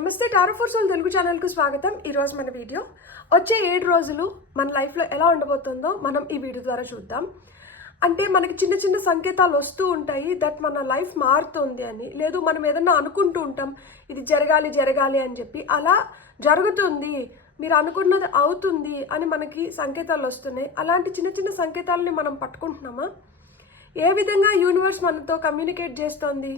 నమస్తే tarot for soul Telugu ఛానల్కు స్వాగతం. ఈరోజు మన వీడియో వచ్చే 7 రోజులు మన లైఫ్లో ఎలా ఉండబోతుందో మనం ఈ వీడియో ద్వారా చూద్దాం. అంటే మనకి చిన్న చిన్న సంకేతాలు వస్తూ ఉంటాయి దట్ మన లైఫ్ మారుతుంది అని, లేదు మనం ఏదన్నా అనుకుంటూ ఉంటాం ఇది జరగాలి అని చెప్పి, అలా జరుగుతుంది మీరు అనుకున్నది అవుతుంది అని మనకి సంకేతాలు వస్తున్నాయి. అలాంటి చిన్న చిన్న సంకేతాలని మనం పట్టుకుంటున్నామా? ఏ విధంగా యూనివర్స్ మనతో కమ్యూనికేట్ చేస్తోంది,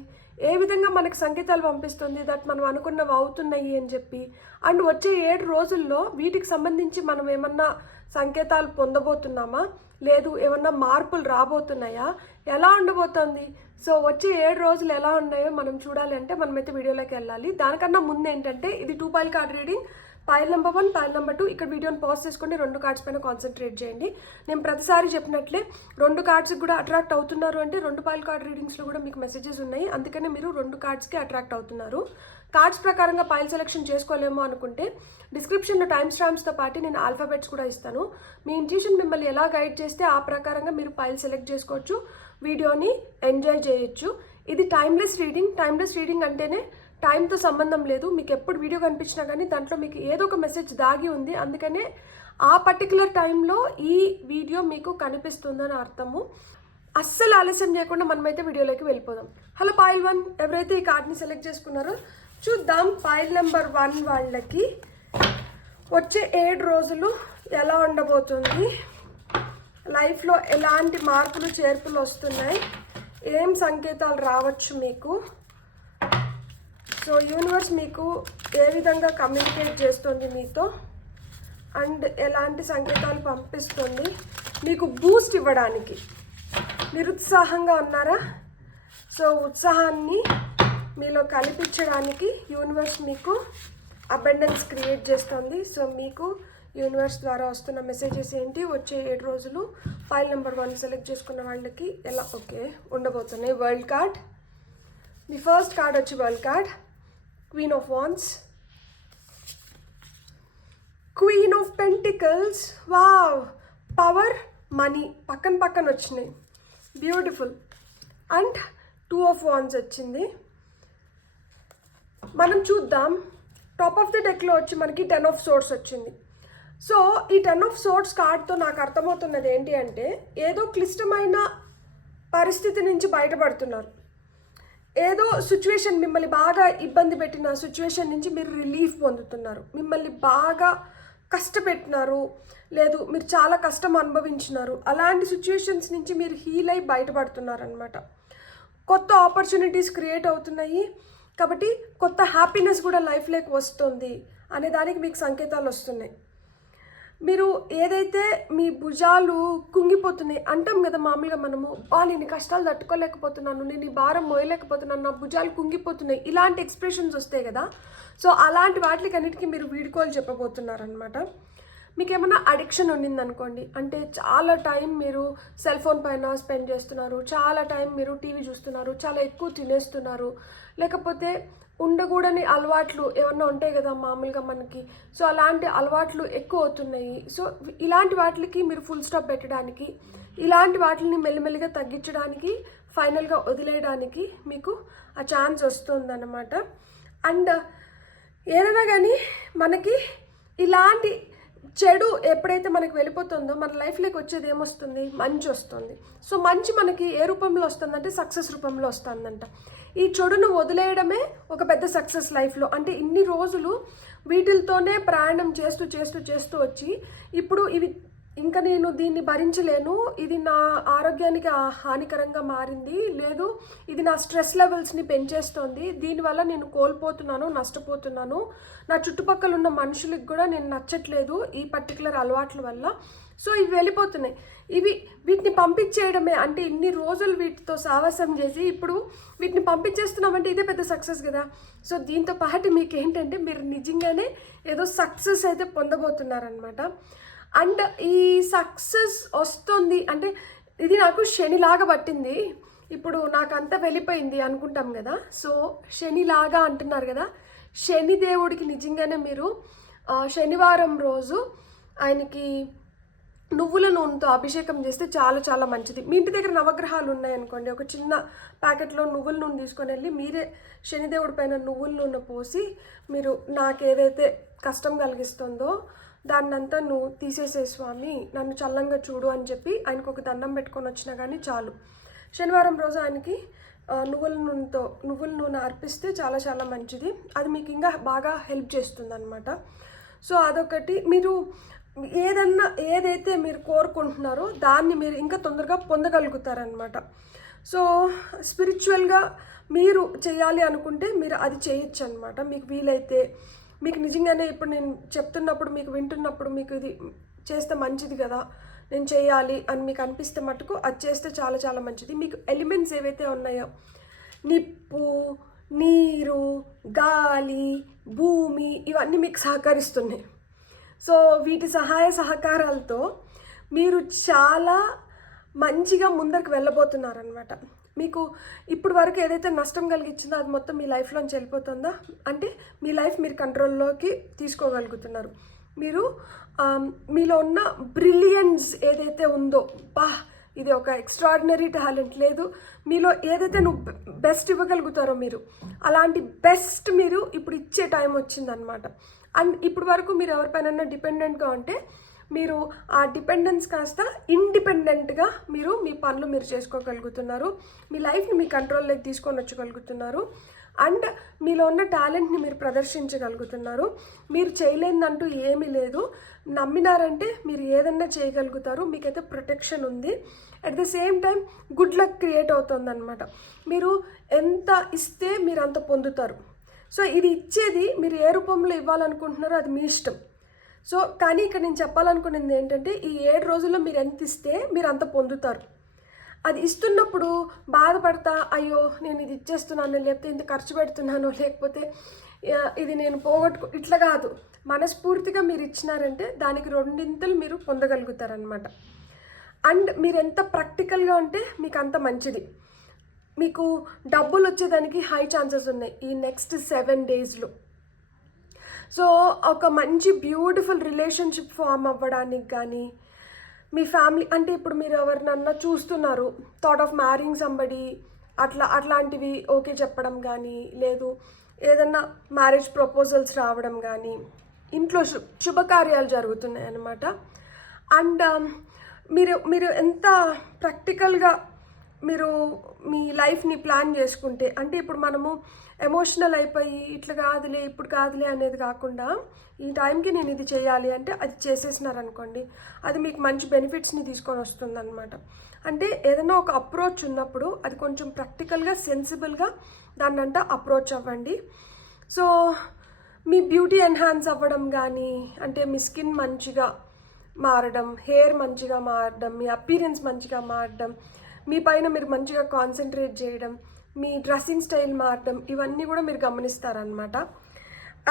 ఏ విధంగా మనకు సంకేతాలు పంపిస్తుంది దట్ మనం అనుకున్నవి అవుతున్నాయి అని చెప్పి, అండ్ వచ్చే 7 రోజుల్లో వీటికి సంబంధించి మనం ఏమన్నా సంకేతాలు పొందబోతున్నామా, లేదు ఏమన్నా మార్పులు రాబోతున్నాయా, ఎలా ఉండబోతోంది? సో వచ్చే 7 రోజులు ఎలా ఉన్నాయో మనం చూడాలి అంటే మనమైతే వీడియోలోకి వెళ్ళాలి. దానికన్నా ముందు ఏంటంటే ఇది 2 pile card reading. Pile number 1, pile number 2. ఇక్కడ వీడియోని పాజ్ చేసుకొని 2 కార్డ్స్ పైన కాన్సన్ట్రేట్ చేయండి. నేను ప్రతిసారి చెప్పినట్లే 2 కార్డ్స్కి కూడా అట్రాక్ట్ అవుతున్నారు అంటే 2 పైల్ కార్డ్ రీడింగ్స్లో కూడా మీకు మెసేజెస్ ఉన్నాయి, అందుకనే మీరు 2 కార్డ్స్కి అట్రాక్ట్ అవుతున్నారు. కార్డ్స్ ప్రకారంగా పైల్ సెలెక్షన్ చేసుకోలేమో అనుకుంటే డిస్క్రిప్షన్లో టైమ్ స్టాంప్స్తో పాటు నేను ఆల్ఫాబెట్స్ కూడా ఇస్తాను. మీ ఇంట్యూషన్ మిమ్మల్ని ఎలా గైడ్ చేస్తే ఆ ప్రకారంగా మీరు పైల్ సెలెక్ట్ చేసుకోవచ్చు, వీడియోని ఎంజాయ్ చేయొచ్చు. ఇది టైమ్లెస్ రీడింగ్. టైమ్లెస్ రీడింగ్ అంటేనే టైంతో సంబంధం లేదు, మీకు ఎప్పుడు వీడియో కనిపించినా కానీ దాంట్లో మీకు ఏదో ఒక మెసేజ్ దాగి ఉంది, అందుకనే ఆ పర్టికులర్ టైంలో ఈ వీడియో మీకు కనిపిస్తుందని అర్థము. అస్సలు ఆలస్యం చేయకుండా మనమైతే వీడియోలోకి వెళ్ళిపోదాం. హలో పైల్ 1, ఎవరైతే ఈ కార్డ్ని సెలెక్ట్ చేసుకున్నారో చూద్దాం. పైల్ నెంబర్ 1 వాళ్ళకి వచ్చే 7 రోజులు ఎలా ఉండబోతుంది, లైఫ్లో ఎలాంటి మార్పులు చేర్పులు వస్తున్నాయి, ఏం సంకేతాలు రావచ్చు మీకు, సో యూనివర్స్ మీకు ఏ విధంగా కమ్యూనికేట్ చేస్తుంది మీతో, అండ్ ఎలాంటి సంకేతాలు పంపిస్తుంది మీకు బూస్ట్ ఇవ్వడానికి. నిరుత్సాహంగా ఉన్నారా? సో ఉత్సాహాన్ని మీలో కల్పించడానికి యూనివర్స్ మీకు అబండెన్స్ క్రియేట్ చేస్తుంది. సో మీకు యూనివర్స్ ద్వారా వస్తున్న మెసేజెస్ ఏంటి, వచ్చే 7 రోజులు ఫైల్ నెంబర్ 1 సెలెక్ట్ చేసుకున్న వాళ్ళకి ఎలా ఉండబోతున్నాయి. వరల్డ్ కార్డ్, మీ ఫస్ట్ కార్డ్ వచ్చి world card, queen of wands, queen of pentacles, wow, power, money పక్కన వచ్చినాయి, బ్యూటిఫుల్, అండ్ 2 ఆఫ్ వాండ్స్ వచ్చింది. మనం చూద్దాం. టాప్ ఆఫ్ ది డెక్లో వచ్చి మనకి 10 ఆఫ్ సోర్డ్స్ వచ్చింది. సో ఈ 10 ఆఫ్ సోర్డ్స్ కార్డ్తో నాకు అర్థమవుతున్నది ఏంటి అంటే ఏదో క్లిష్టమైన పరిస్థితి నుంచి బయటపడుతున్నారు, ఏదో సిచ్యువేషన్ మిమ్మల్ని బాగా ఇబ్బంది పెట్టిన సిచ్యువేషన్ నుంచి మీరు రిలీఫ్ పొందుతున్నారు, మిమ్మల్ని బాగా కష్టపెట్టినారు, లేదు మీరు చాలా కష్టం అనుభవించినారు, అలాంటి సిచ్యువేషన్స్ నుంచి మీరు హీల్ అయి బయటపడుతున్నారు అనమాట. కొత్త ఆపర్చునిటీస్ క్రియేట్ అవుతున్నాయి కాబట్టి కొత్త హ్యాపీనెస్ కూడా లైఫ్లోకి వస్తుంది అనే దానికి మీకు సంకేతాలు వస్తున్నాయి. మీరు ఏదైతే మీ భుజాలు కుంగిపోతున్నాయి అంటాం కదా మామూలుగా మనము, నేను కష్టాలు తట్టుకోలేకపోతున్నాను, నేను ఈ భారం మోయలేకపోతున్నాను, నా భుజాలు కుంగిపోతున్నాయి, ఇలాంటి ఎక్స్ప్రెషన్స్ వస్తాయి కదా. సో అలాంటి వాటికి అన్నిటికీ మీరు వీడుకోలు చెప్పబోతున్నారనమాట. మీకు ఏమైనా అడిక్షన్ ఉండిందనుకోండి, అంటే చాలా టైం మీరు సెల్ ఫోన్ పైన స్పెండ్ చేస్తున్నారు, చాలా టైం మీరు టీవీ చూస్తున్నారు, చాలా ఎక్కువ తినేస్తున్నారు, లేకపోతే ఉండకూడని అలవాట్లు ఏమన్నా ఉంటాయి కదా మామూలుగా మనకి, సో అలాంటి అలవాట్లు ఎక్కువ అవుతున్నాయి. సో ఇలాంటి వాటికి మీరు ఫుల్ స్టాప్ పెట్టడానికి, ఇలాంటి వాటిని మెల్లిమెల్లిగా తగ్గించడానికి, ఫైనల్గా వదిలేయడానికి మీకు ఆ ఛాన్స్ వస్తుందన్నమాట. అండ్ ఏదైనా కానీ మనకి ఇలాంటి చెడు ఎప్పుడైతే మనకి వెళ్ళిపోతుందో మన లైఫ్లోకి వచ్చేది ఏమొస్తుంది, మంచి వస్తుంది. సో మంచి మనకి ఏ రూపంలో వస్తుందంటే సక్సెస్ రూపంలో వస్తుందంట. ఈ చెడును వదిలేయడమే ఒక పెద్ద సక్సెస్ లైఫ్లో. అంటే ఇన్ని రోజులు వీటితోనే ప్రయాణం చేస్తూ వచ్చి ఇప్పుడు ఇవి ఇంకా నేను దీన్ని భరించలేను, ఇది నా ఆరోగ్యానికి హానికరంగా మారింది, లేదు ఇది నా స్ట్రెస్ లెవెల్స్ని పెంచేస్తోంది, దీనివల్ల నేను కోల్పోతున్నాను, నష్టపోతున్నాను, నా చుట్టుపక్కల ఉన్న మనుషులకు కూడా నేను నచ్చట్లేదు ఈ పర్టికులర్ అలవాట్ల వల్ల, సో ఇవి వెళ్ళిపోతున్నాయి. వీటిని పంపించేయడమే, అంటే ఇన్ని రోజులు వీటితో సావాసం చేసి ఇప్పుడు వీటిని పంపించేస్తున్నామంటే ఇదే పెద్ద సక్సెస్ కదా. సో దీంతో పాటు మీకు ఏంటంటే మీరు నిజంగానే ఏదో సక్సెస్ అయితే పొందబోతున్నారనమాట. అండ్ ఈ సక్సెస్ వస్తుంది అంటే ఇది నాకు శనిలాగా పట్టింది, ఇప్పుడు నాకు అంతా వెళ్ళిపోయింది అనుకుంటాం కదా. సో శనిలాగా అంటున్నారు కదా, శని దేవుడికి నిజంగానే మీరు శనివారం రోజు ఆయనకి నువ్వుల నూనెతో అభిషేకం చేస్తే చాలా చాలా మంచిది. మీ ఇంటి దగ్గర నవగ్రహాలు ఉన్నాయనుకోండి, ఒక చిన్న ప్యాకెట్లో నువ్వుల నూనె తీసుకొని వెళ్ళి మీరే శనిదేవుడి పైన నువ్వుల నూనె పోసి, మీరు నాకు ఏదైతే కష్టం కలిగిస్తుందో దాన్నంతా నువ్వు తీసేసే స్వామి, నన్ను చల్లంగా చూడు అని చెప్పి ఆయనకు ఒక దండం పెట్టుకొని వచ్చినా కానీ చాలు. శనివారం రోజు ఆయనకి నువ్వుల నూనె అర్పిస్తే చాలా చాలా మంచిది. అది మీకు ఇంకా బాగా హెల్ప్ చేస్తుంది అనమాట. సో అదొకటి. మీరు ఏదైతే మీరు కోరుకుంటున్నారో దాన్ని మీరు ఇంకా తొందరగా పొందగలుగుతారనమాట. సో స్పిరిచువల్గా మీరు చేయాలి అనుకుంటే మీరు అది చేయొచ్చు అనమాట. మీకు వీలైతే, మీకు నిజంగానే ఇప్పుడు నేను చెప్తున్నప్పుడు, మీకు వింటున్నప్పుడు మీకు ఇది చేస్తే మంచిది కదా, నేను చేయాలి అని మీకు అనిపిస్తే మటుకు అది చేస్తే చాలా చాలా మంచిది. మీకు ఎలిమెంట్స్ ఏవైతే ఉన్నాయో, నిప్పు, నీరు, గాలి, భూమి, ఇవన్నీ మీకు సహకరిస్తున్నాయి. సో వీటి సహాయ సహకారాలతో మీరు చాలా మంచిగా ముందరికి వెళ్ళబోతున్నారనమాట. మీకు ఇప్పుడు వరకు ఏదైతే నష్టం కలిగించిందో అది మొత్తం మీ లైఫ్లోంచి వెళ్ళిపోతుందా అంటే మీ లైఫ్ మీరు కంట్రోల్లోకి తీసుకోగలుగుతున్నారు. మీరు మీలో ఉన్న బ్రిలియన్స్ ఏదైతే ఉందో, ఇది ఒక ఎక్స్ట్రాడినరీ టాలెంట్, లేదు మీలో ఏదైతే నువ్వు బెస్ట్ ఇవ్వగలుగుతారో మీరు అలాంటి బెస్ట్ మీరు ఇప్పుడు ఇచ్చే టైం వచ్చిందనమాట. అండ్ ఇప్పుడు వరకు మీరు ఎవరిపైన డిపెండెంట్గా ఉంటే మీరు ఆ డిపెండెన్స్ కాస్త ఇండిపెండెంట్గా మీరు మీ పనులు మీరు చేసుకోగలుగుతున్నారు. మీ లైఫ్ని మీ కంట్రోల్లోకి తీసుకొని వచ్చగలుగుతున్నారు. అండ్ మీలో ఉన్న టాలెంట్ని మీరు ప్రదర్శించగలుగుతున్నారు. మీరు చేయలేదంటూ ఏమీ లేదు. నమ్మినారంటే మీరు ఏదన్నా చేయగలుగుతారు. మీకైతే ప్రొటెక్షన్ ఉంది. At the same time good luck create అవుతుందన్నమాట. మీరు ఎంత ఇస్తే మీరు అంత పొందుతారు. సో ఇది ఇచ్చేది మీరు ఏ రూపంలో ఇవ్వాలనుకుంటున్నారో అది మీ ఇష్టం. సో కానీ ఇక్కడ నేను చెప్పాలనుకునేది ఏంటంటే, ఈ 7 రోజుల్లో మీరు ఎంత ఇస్తే మీరు అంత పొందుతారు. అది ఇస్తున్నప్పుడు బాధపడతా, అయ్యో నేను ఇది ఇచ్చేస్తున్నాను, లేకపోతే ఇంత ఖర్చు పెడుతున్నాను, లేకపోతే ఇది నేను ఇట్లా కాదు. మనస్ఫూర్తిగా మీరు ఇచ్చినారంటే దానికి 2 మీరు పొందగలుగుతారనమాట. అండ్ మీరు ఎంత ప్రాక్టికల్గా ఉంటే మీకు అంత మంచిది. మీకు డబ్బులు వచ్చేదానికి హై ఛాన్సెస్ ఉన్నాయి ఈ నెక్స్ట్ 7 డేస్లో. సో ఒక మంచి బ్యూటిఫుల్ రిలేషన్షిప్ ఫామ్ అవ్వడానికి కానీ, మీ ఫ్యామిలీ అంటే ఇప్పుడు మీరు ఎవరినన్నా చూస్తున్నారు, థాట్ ఆఫ్ మ్యారింగ్ సంబడి, అట్లాంటివి ఓకే చెప్పడం కానీ, లేదు ఏదన్నా మ్యారేజ్ ప్రపోజల్స్ రావడం కానీ, ఇంట్లో శుభకార్యాలు జరుగుతున్నాయి అన్నమాట. అండ్ మీరు ఎంత ప్రాక్టికల్గా మీరు మీ లైఫ్ని ప్లాన్ చేసుకుంటే, అంటే ఇప్పుడు మనము ఎమోషనల్ అయిపోయి ఇట్లా కాదులే ఇప్పుడు కాదులే అనేది కాకుండా, ఈ టైంకి నేను ఇది చేయాలి అంటే అది చేసేసినారనుకోండి, అది మీకు మంచి బెనిఫిట్స్ని తీసుకొని వస్తుందన్నమాట. అంటే ఏదైనా ఒక అప్రోచ్ ఉన్నప్పుడు అది కొంచెం ప్రాక్టికల్గా సెన్సిబుల్గా దాన్నంతా అప్రోచ్ అవ్వండి. సో మీ బ్యూటీ ఎన్హాన్స్ అవ్వడం కానీ, అంటే మీ స్కిన్ మంచిగా మారడం, హెయిర్ మంచిగా మారడం, మీ అపీరెన్స్ మంచిగా మారడం, మీ పైన మీరు మంచిగా కాన్సన్ట్రేట్ చేయడం, మీ డ్రెస్సింగ్ స్టైల్ మారడం, ఇవన్నీ కూడా మీరు గమనిస్తారనమాట.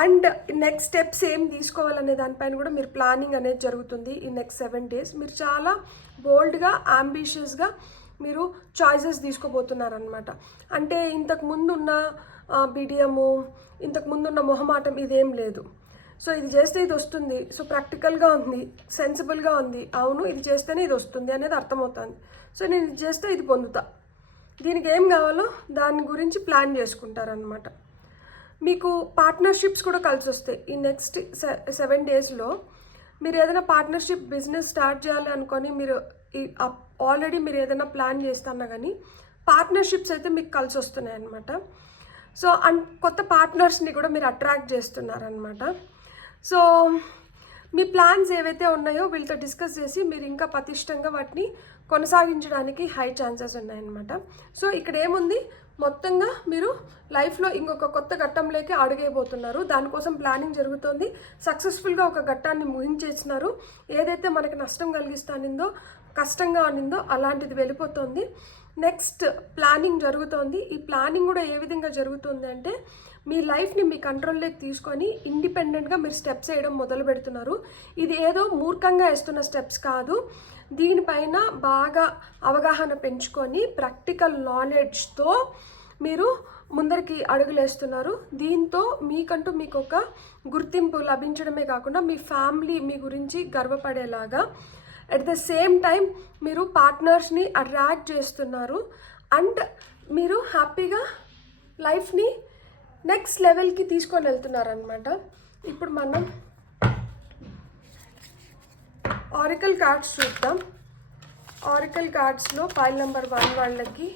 అండ్ నెక్స్ట్ స్టెప్స్ ఏం తీసుకోవాలనే దానిపైన కూడా మీరు ప్లానింగ్ అనేది జరుగుతుంది ఈ నెక్స్ట్ 7 డేస్. మీరు చాలా బోల్డ్గా, అంబిషియస్గా మీరు చాయిసెస్ తీసుకోబోతున్నారనమాట. అంటే ఇంతకు ముందున్న బిడియము, ఇంతకు ముందున్న మొహమాటం ఇదేం లేదు. సో ఇది చేస్తే ఇది వస్తుంది, సో ప్రాక్టికల్గా ఉంది, సెన్సిబుల్గా ఉంది, అవును ఇది చేస్తేనే ఇది వస్తుంది అనేది అర్థమవుతుంది. సో నేను ఇది చేస్తే ఇది పొందుతా, దీనికి ఏం కావాలో దాని గురించి ప్లాన్ చేసుకుంటారనమాట. మీకు పార్ట్నర్షిప్స్ కూడా కలిసి వస్తాయి ఈ నెక్స్ట్ 7 డేస్లో. మీరు ఏదైనా పార్ట్నర్షిప్ బిజినెస్ స్టార్ట్ చేయాలి అనుకొని మీరు ఆల్రెడీ మీరు ఏదైనా ప్లాన్ చేస్తున్నా కానీ పార్ట్నర్షిప్స్ అయితే మీకు కలిసి వస్తున్నాయి అన్నమాట. సో అండ్ కొత్త పార్ట్నర్స్ని కూడా మీరు అట్రాక్ట్ చేస్తున్నారనమాట. సో మీ ప్లాన్స్ ఏవైతే ఉన్నాయో వీళ్ళతో డిస్కస్ చేసి మీరు ఇంకా పటిష్టంగా వాటిని కొనసాగించడానికి హై ఛాన్సెస్ ఉన్నాయన్నమాట. సో ఇక్కడ ఏముంది, మొత్తంగా మీరు లైఫ్లో ఇంకొక కొత్త ఘట్టంలోకి అడుగైపోతున్నారు. దానికోసం ప్లానింగ్ జరుగుతుంది. సక్సెస్ఫుల్గా ఒక ఘట్టాన్ని ముగించేసినారు. ఏదైతే మనకి నష్టం కలిగిస్తానిందో, కష్టంగా అనిందో అలాంటిది వెళ్ళిపోతుంది. నెక్స్ట్ ప్లానింగ్ జరుగుతోంది. ఈ ప్లానింగ్ కూడా ఏ విధంగా జరుగుతుంది అంటే, మీ లైఫ్ని మీ కంట్రోల్లోకి తీసుకొని ఇండిపెండెంట్గా మీరు స్టెప్స్ వేయడం మొదలు పెడుతున్నారు. ఇది ఏదో మూర్ఖంగా వేస్తున్న స్టెప్స్ కాదు. దీనిపైన బాగా అవగాహన పెంచుకొని ప్రాక్టికల్ నాలెడ్జ్తో మీరు ముందరికి అడుగులేస్తున్నారు. దీంతో మీకంటూ మీకు ఒక గుర్తింపు లభించడమే కాకుండా మీ ఫ్యామిలీ మీ గురించి గర్వపడేలాగా, అట్ ద సేమ్ టైం మీరు పార్ట్నర్స్ని అట్రాక్ట్ చేస్తున్నారు అండ్ మీరు హ్యాపీగా లైఫ్ని నెక్స్ట్ లెవెల్కి తీసుకొని వెళ్తున్నారనమాట. ఇప్పుడు మనం ఆరికల్ కార్డ్స్ చూద్దాం. ఆరికల్ కార్డ్స్లో ఫైల్ నెంబర్ 1 వాళ్ళకి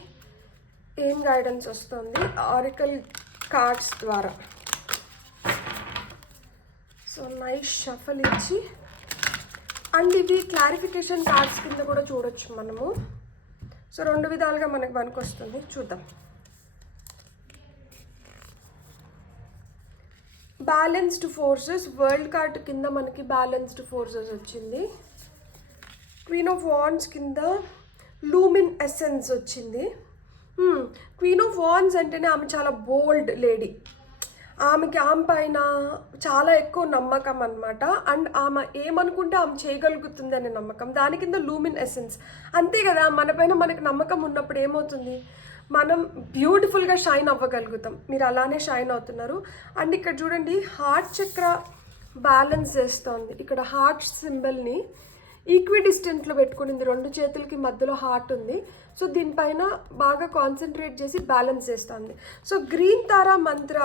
ఏం గైడెన్స్ వస్తుంది ఆరికల్ కార్డ్స్ ద్వారా. సో నైస్ షఫల్ ఇచ్చి అండ్ ఇవి క్లారిఫికేషన్ కార్డ్స్ కింద కూడా చూడొచ్చు మనము. సో 2 విధాలుగా మనకు పనికొస్తుంది, చూద్దాం. బ్యాలెన్స్డ్ ఫోర్సెస్, వరల్డ్ కార్డ్ కింద మనకి బ్యాలెన్స్డ్ ఫోర్సెస్ వచ్చింది. క్వీన్ ఆఫ్ వాండ్స్ కింద లూమిన్ ఎసెన్స్ వచ్చింది. క్వీన్ ఆఫ్ వాండ్స్ అంటేనే ఆమె చాలా బోల్డ్ లేడీ, ఆమె పైన చాలా ఎక్కువ నమ్మకం అనమాట. అండ్ ఆమె ఏమనుకుంటే ఆమె చేయగలుగుతుంది అనే నమ్మకం. దాని కింద లూమిన్ ఎసెన్స్, అంతే కదా, మన పైన మనకు నమ్మకం ఉన్నప్పుడు ఏమవుతుంది, మనం బ్యూటిఫుల్గా షైన్ అవ్వగలుగుతాం. మీరు అలానే షైన్ అవుతున్నారు. అండ్ ఇక్కడ చూడండి హార్ట్ చక్ర బ్యాలెన్స్ చేస్తోంది. ఇక్కడ హార్ట్ సింబల్ని ఈక్విడిస్టెంట్లో పెట్టుకునింది, 2 చేతులకి మధ్యలో హార్ట్ ఉంది. సో దీనిపైన బాగా కాన్సన్ట్రేట్ చేసి బ్యాలెన్స్ చేస్తుంది. సో గ్రీన్ తారా మంత్ర,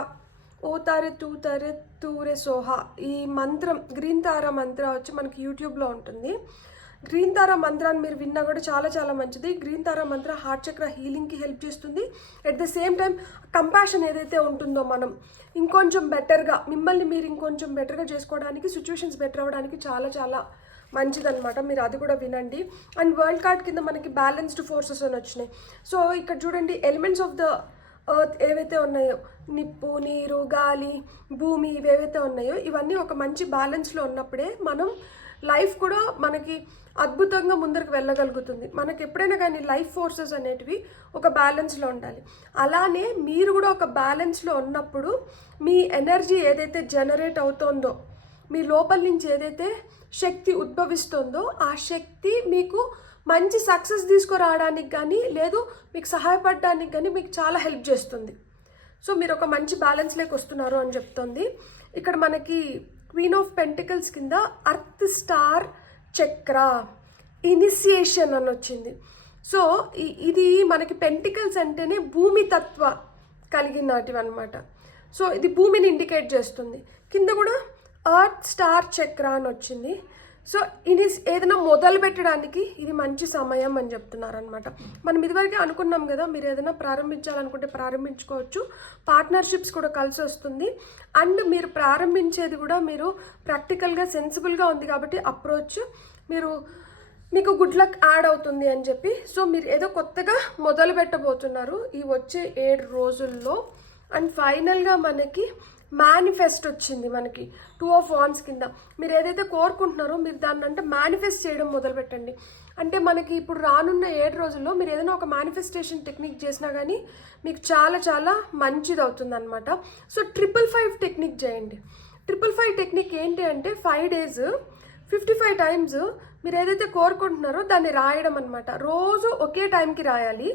ఓ తారే తూ తారే తూరే సోహా, ఈ మంత్రం గ్రీన్ తారా మంత్ర వచ్చి మనకి యూట్యూబ్లో ఉంటుంది. గ్రీన్ తారా మంత్రాన్ని మీరు విన్నా కూడా చాలా చాలా మంచిది. గ్రీన్ తారా మంత్ర హార్ట్ చక్ర హీలింగ్కి హెల్ప్ చేస్తుంది. At the same time compassion ఏదైతే ఉంటుందో మనం ఇంకొంచెం బెటర్గా, మిమ్మల్ని మీరు ఇంకొంచెం బెటర్గా చేసుకోవడానికి, సిచ్యువేషన్స్ బెటర్ అవ్వడానికి చాలా చాలా మంచిదన్నమాట. మీరు అది కూడా వినండి. అండ్ వరల్డ్ కార్డ్ కింద మనకి బ్యాలెన్స్డ్ ఫోర్సెస్ అని వచ్చినాయి. సో ఇక్కడ చూడండి ఎలిమెంట్స్ ఆఫ్ ద ఎర్త్ ఏవైతే ఉన్నాయో, నిప్పు, నీరు, గాలి, భూమి, ఇవేవైతే ఉన్నాయో ఇవన్నీ ఒక మంచి బ్యాలెన్స్లో ఉన్నప్పుడే మనం లైఫ్ కూడా మనకి అద్భుతంగా ముందరికి వెళ్ళగలుగుతుంది. మనకి ఎప్పుడైనా కానీ లైఫ్ ఫోర్సెస్ అనేటివి ఒక బ్యాలెన్స్లో ఉండాలి. అలానే మీరు కూడా ఒక బ్యాలెన్స్లో ఉన్నప్పుడు మీ ఎనర్జీ ఏదైతే జనరేట్ అవుతుందో, మీ లోపల నుంచి ఏదైతే శక్తి ఉద్భవిస్తుందో ఆ శక్తి మీకు మంచి సక్సెస్ తీసుకురావడానికి కానీ లేదు మీకు సహాయపడడానికి కానీ మీకు చాలా హెల్ప్ చేస్తుంది. సో మీరు ఒక మంచి బ్యాలెన్స్లోకి వస్తున్నారు అని చెప్తుంది. ఇక్కడ మనకి క్వీన్ ఆఫ్ పెంటికల్స్ కింద అర్త్ స్టార్ చక్ర ఇనిషియేషన్ అని వచ్చింది. సో ఇది మనకి పెంటికల్స్ అంటేనే భూమి తత్వ కలిగినటివి అనమాట. సో ఇది భూమిని ఇండికేట్ చేస్తుంది. కింద కూడా అర్త్ స్టార్ చక్ర అని వచ్చింది. సో ఇది ఏదైనా మొదలు పెట్టడానికి ఇది మంచి సమయం అని చెప్తున్నారనమాట. మనం ఇదివరకే అనుకున్నాం కదా, మీరు ఏదైనా ప్రారంభించాలనుకుంటే ప్రారంభించుకోవచ్చు. పార్ట్నర్షిప్స్ కూడా కలిసి వస్తుంది. అండ్ మీరు ప్రారంభించేది కూడా మీరు ప్రాక్టికల్గా సెన్సిబుల్గా ఉంది కాబట్టి అప్రోచ్ మీకు గుడ్ లక్ యాడ్ అవుతుంది అని చెప్పి. సో మీరు ఏదో కొత్తగా మొదలు పెట్టబోతున్నారు ఈ వచ్చే 7 రోజుల్లో. అండ్ ఫైనల్గా మనకి మేనిఫెస్ట్ వచ్చింది. మనకి 2 ఆఫ్ వాండ్స్ కింద మీరు ఏదైతే కోరుకుంటున్నారో మీరు దాన్ని అంటే మేనిఫెస్ట్ చేయడం మొదలుపెట్టండి. అంటే మనకి ఇప్పుడు రానున్న 7 రోజుల్లో మీరు ఏదైనా ఒక మేనిఫెస్టేషన్ టెక్నిక్ చేసినా కానీ మీకు చాలా చాలా మంచిది అవుతుంది అనమాట. సో 555 టెక్నిక్ చేయండి. 555 టెక్నిక్ ఏంటి అంటే 5 days 55 times మీరు ఏదైతే కోరుకుంటున్నారో దాన్ని రాయడం అనమాట. రోజు ఒకే టైంకి రాయాలి,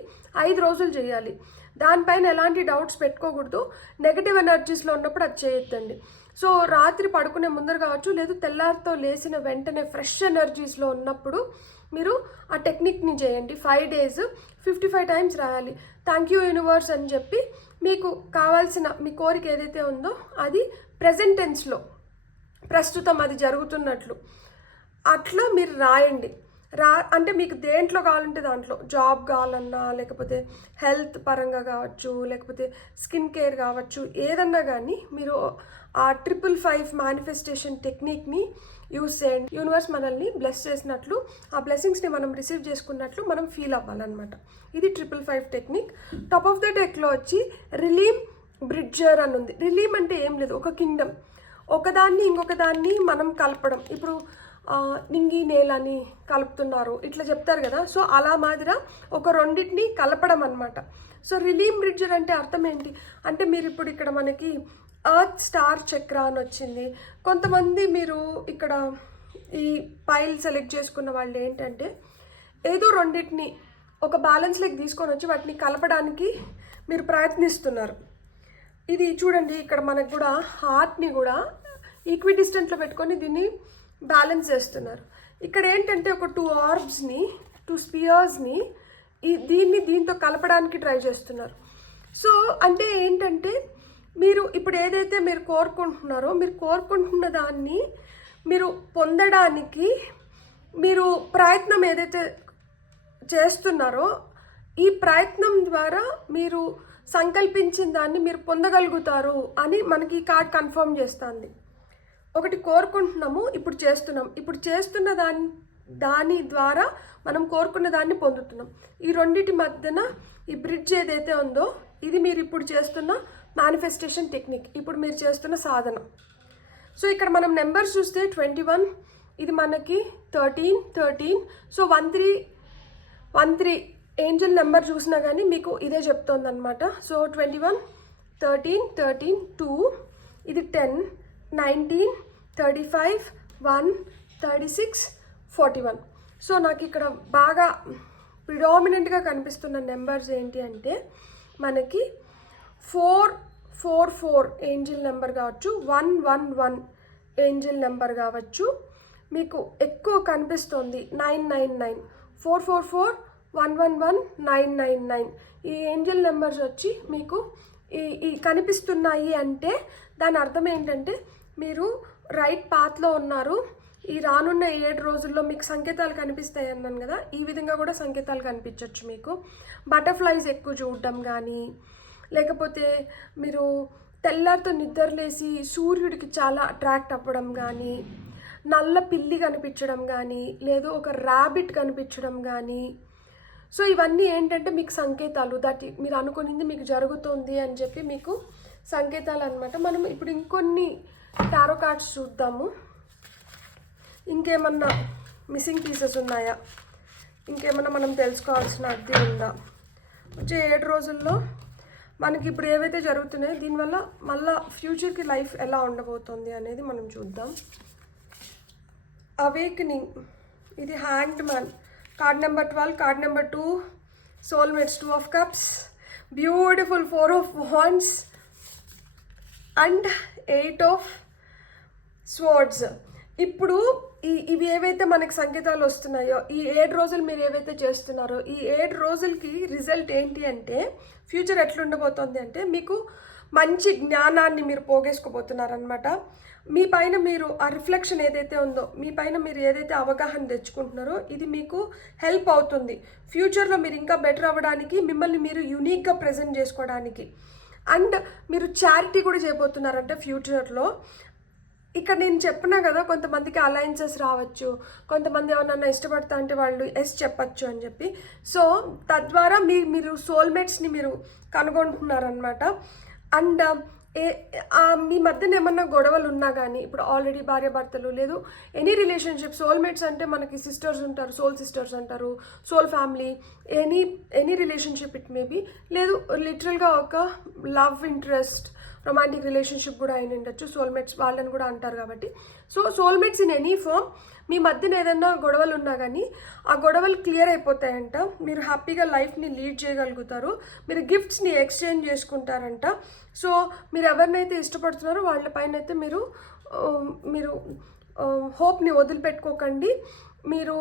5 రోజులు చేయాలి. దానిపైన ఎలాంటి డౌట్స్ పెట్టుకోకూడదు. నెగటివ్ ఎనర్జీస్లో ఉన్నప్పుడు అది చేయొద్దండి. సో రాత్రి పడుకునే ముందర కావచ్చు, లేదు తెల్లారితో లేచిన వెంటనే ఫ్రెష్ ఎనర్జీస్లో ఉన్నప్పుడు మీరు ఆ టెక్నిక్ని చేయండి. 5 days 55 times రాయాలి. థ్యాంక్ యూ యూనివర్స్ అని చెప్పి మీకు కావాల్సిన మీ కోరిక ఏదైతే ఉందో అది ప్రెజెంట్ టెన్స్లో ప్రస్తుతం అది జరుగుతున్నట్లు అట్లా మీరు రాయండి. అంటే మీకు దేంట్లో కావాలంటే దాంట్లో, జాబ్ కావాలన్నా లేకపోతే హెల్త్ పరంగా కావచ్చు లేకపోతే స్కిన్ కేర్ కావచ్చు, ఏదన్నా కానీ మీరు ఆ 555 మేనిఫెస్టేషన్ టెక్నిక్ని యూస్ చేయండి. యూనివర్స్ మనల్ని బ్లెస్ చేసినట్లు, ఆ బ్లెస్సింగ్స్ని మనం రిసీవ్ చేసుకున్నట్లు మనం ఫీల్ అవ్వాలన్నమాట. ఇది 555 టెక్నిక్. టాప్ ఆఫ్ ద డెక్లో వచ్చి రిలీమ్ బ్రిడ్జర్ అని ఉంది. రిలీమ్ అంటే ఏం లేదు, ఒక కింగ్డమ్, ఒకదాన్ని ఇంకొక దాన్ని మనం కలపడం. ఇప్పుడు నింగి నేలని కలుపుతున్నారు ఇట్లా చెప్తారు కదా, సో అలా మాదిరా ఒక రెండింటిని కలపడం అనమాట. సో రిలీమ్ బ్రిడ్జర్ అంటే అర్థం ఏంటి అంటే మీరు ఇప్పుడు ఇక్కడ మనకి అర్త్ స్టార్ చక్ర అని వచ్చింది. కొంతమంది మీరు ఇక్కడ ఈ పైల్ సెలెక్ట్ చేసుకున్న వాళ్ళు ఏంటంటే ఏదో రెండింటిని ఒక బ్యాలెన్స్లోకి తీసుకొని వచ్చి వాటిని కలపడానికి మీరు ప్రయత్నిస్తున్నారు. ఇది చూడండి ఇక్కడ మనకు కూడా హార్ట్ని కూడా ఈక్విడిస్టెంట్లో పెట్టుకొని దీన్ని బ్యాలెన్స్ చేస్తున్నారు. ఇక్కడ ఏంటంటే ఒక 2 ఆర్బ్స్ని 2 స్పియర్స్ని దీంతో కలపడానికి ట్రై చేస్తున్నారు. సో అంటే ఏంటంటే మీరు ఇప్పుడు ఏదైతే మీరు కోరుకుంటున్న దాన్ని మీరు పొందడానికి మీరు ప్రయత్నం ఏదైతే చేస్తున్నారో ఈ ప్రయత్నం ద్వారా మీరు సంకల్పించిన దాన్ని మీరు పొందగలుగుతారు అని మనకి ఈ కార్డ్ కన్ఫర్మ్ చేస్తుంది. ఒకటి కోరుకుంటున్నాము, ఇప్పుడు చేస్తున్న దాని ద్వారా మనం కోరుకున్న దాన్ని పొందుతున్నాం. ఈ రెండింటి మధ్యన ఈ బ్రిడ్జ్ ఏదైతే ఉందో ఇది మీరు ఇప్పుడు చేస్తున్న మేనిఫెస్టేషన్ టెక్నిక్, ఇప్పుడు మీరు చేస్తున్న సాధన. సో ఇక్కడ మనం నెంబర్స్ చూస్తే 21, ఇది మనకి 13. సో 13 ఏంజల్ నెంబర్ చూసినా కానీ మీకు ఇదే చెప్తోంది అనమాట. సో 21, 13, 2, ఇది 10, 19, 35, 1, 36, 41. సో నాకు ఇక్కడ బాగా ప్రిడామినెంట్గా కనిపిస్తున్న నెంబర్స్ ఏంటి అంటే మనకి 444 ఏంజల్ నెంబర్ కావచ్చు, 111 ఏంజల్ నెంబర్ కావచ్చు. మీకు ఎక్కువ కనిపిస్తుంది 999, 444, 111, 999 ఈ ఏంజల్ నెంబర్స్ వచ్చి మీకు ఈ కనిపిస్తున్నాయి. అంటే దాని అర్థం ఏంటంటే మీరు రైట్ పాత్లో ఉన్నారు. ఈ రానున్న 7 రోజుల్లో మీకు సంకేతాలు కనిపిస్తాయి అన్నాను కదా, ఈ విధంగా కూడా సంకేతాలు కనిపించవచ్చు. మీకు బటర్ఫ్లైస్ ఎక్కువ చూడడం కానీ, లేకపోతే మీరు తెల్లారితో నిద్రలేసి సూర్యుడికి చాలా అట్రాక్ట్ అవ్వడం కానీ, నల్ల పిల్లి కనిపించడం కానీ, లేదు ఒక ర్యాబిట్ కనిపించడం కానీ. సో ఇవన్నీ ఏంటంటే మీకు సంకేతాలు, మీరు అనుకునింది మీకు జరుగుతుంది అని చెప్పి మీకు సంకేతాలు అనమాట. మనం ఇప్పుడు ఇంకొన్ని టారో కార్డ్స్ చూద్దాము. ఇంకేమన్నా మిస్సింగ్ పీసెస్ ఉన్నాయా, ఇంకేమన్నా మనం తెలుసుకోవాల్సిన అర్థి ఉందా, వచ్చే 7 రోజుల్లో మనకి ఇప్పుడు ఏవైతే జరుగుతున్నాయో దీనివల్ల మళ్ళీ ఫ్యూచర్కి లైఫ్ ఎలా ఉండబోతుంది అనేది మనం చూద్దాం. అవేకనింగ్, ఇది hanged man, card number 12, card number 2, soulmates, 2 of cups, beautiful 4 of wands and 8 of swords. ఇప్పుడు ఇవి ఏవైతే మనకి సంకేతాలు వస్తున్నాయో, ఈ 7 రోజులు మీరు ఏవైతే చేస్తున్నారో ఈ 7 రోజులకి రిజల్ట్ ఏంటి అంటే ఫ్యూచర్ ఎట్లుండబోతుంది అంటే మీకు మంచి జ్ఞానాన్ని మీరు పోగేసుకోబోతున్నారనమాట. మీ పైన మీరు ఆ రిఫ్లెక్షన్ ఏదైతే ఉందో, మీ పైన మీరు ఏదైతే అవగాహన తెచ్చుకుంటున్నారో ఇది మీకు హెల్ప్ అవుతుంది ఫ్యూచర్లో మీరు ఇంకా బెటర్ అవ్వడానికి, మిమ్మల్ని మీరు యూనిక్గా ప్రజెంట్ చేసుకోవడానికి. అండ్ మీరు చారిటీ కూడా చేయబోతున్నారంటే ఫ్యూచర్లో. ఇక్కడ నేను చెప్పినా కదా, కొంతమందికి అలయన్సెస్ రావచ్చు, కొంతమంది ఎవరన్నా ఇష్టపడతా అంటే వాళ్ళు ఎస్ చెప్పచ్చు అని చెప్పి. సో తద్వారా మీరు సోల్మేట్స్ని మీరు కనుగొంటున్నారనమాట. అండ్ మీ మధ్యన ఏమన్నా గొడవలు ఉన్నా కానీ, ఇప్పుడు ఆల్రెడీ భార్యాభర్తలు లేదు ఎనీ రిలేషన్షిప్, సోల్మేట్స్ అంటే మనకి సిస్టర్స్ ఉంటారు, సోల్ సిస్టర్స్ అంటారు, soul family, any relationship it maybe, లేదు లిటరల్గా ఒక లవ్ ఇంట్రెస్ట్ రొమాంటిక్ రిలేషన్షిప్ కూడా అయిన ఉండొచ్చు, సోల్మేట్స్ వాళ్ళని కూడా అంటారు కాబట్టి. So soulmates in any form మీ మధ్యన ఏదైనా గొడవలు ఉన్నా కానీ ఆ గొడవలు క్లియర్ అయిపోతాయంట. మీరు హ్యాపీగా లైఫ్ని లీడ్ చేయగలుగుతారు, మీరు గిఫ్ట్స్ని ఎక్స్చేంజ్ చేసుకుంటారంట. సో మీరు ఎవరినైతే ఇష్టపడుతున్నారో వాళ్ళపైన అయితే మీరు హోప్ని వదిలిపెట్టుకోకండి. మీరు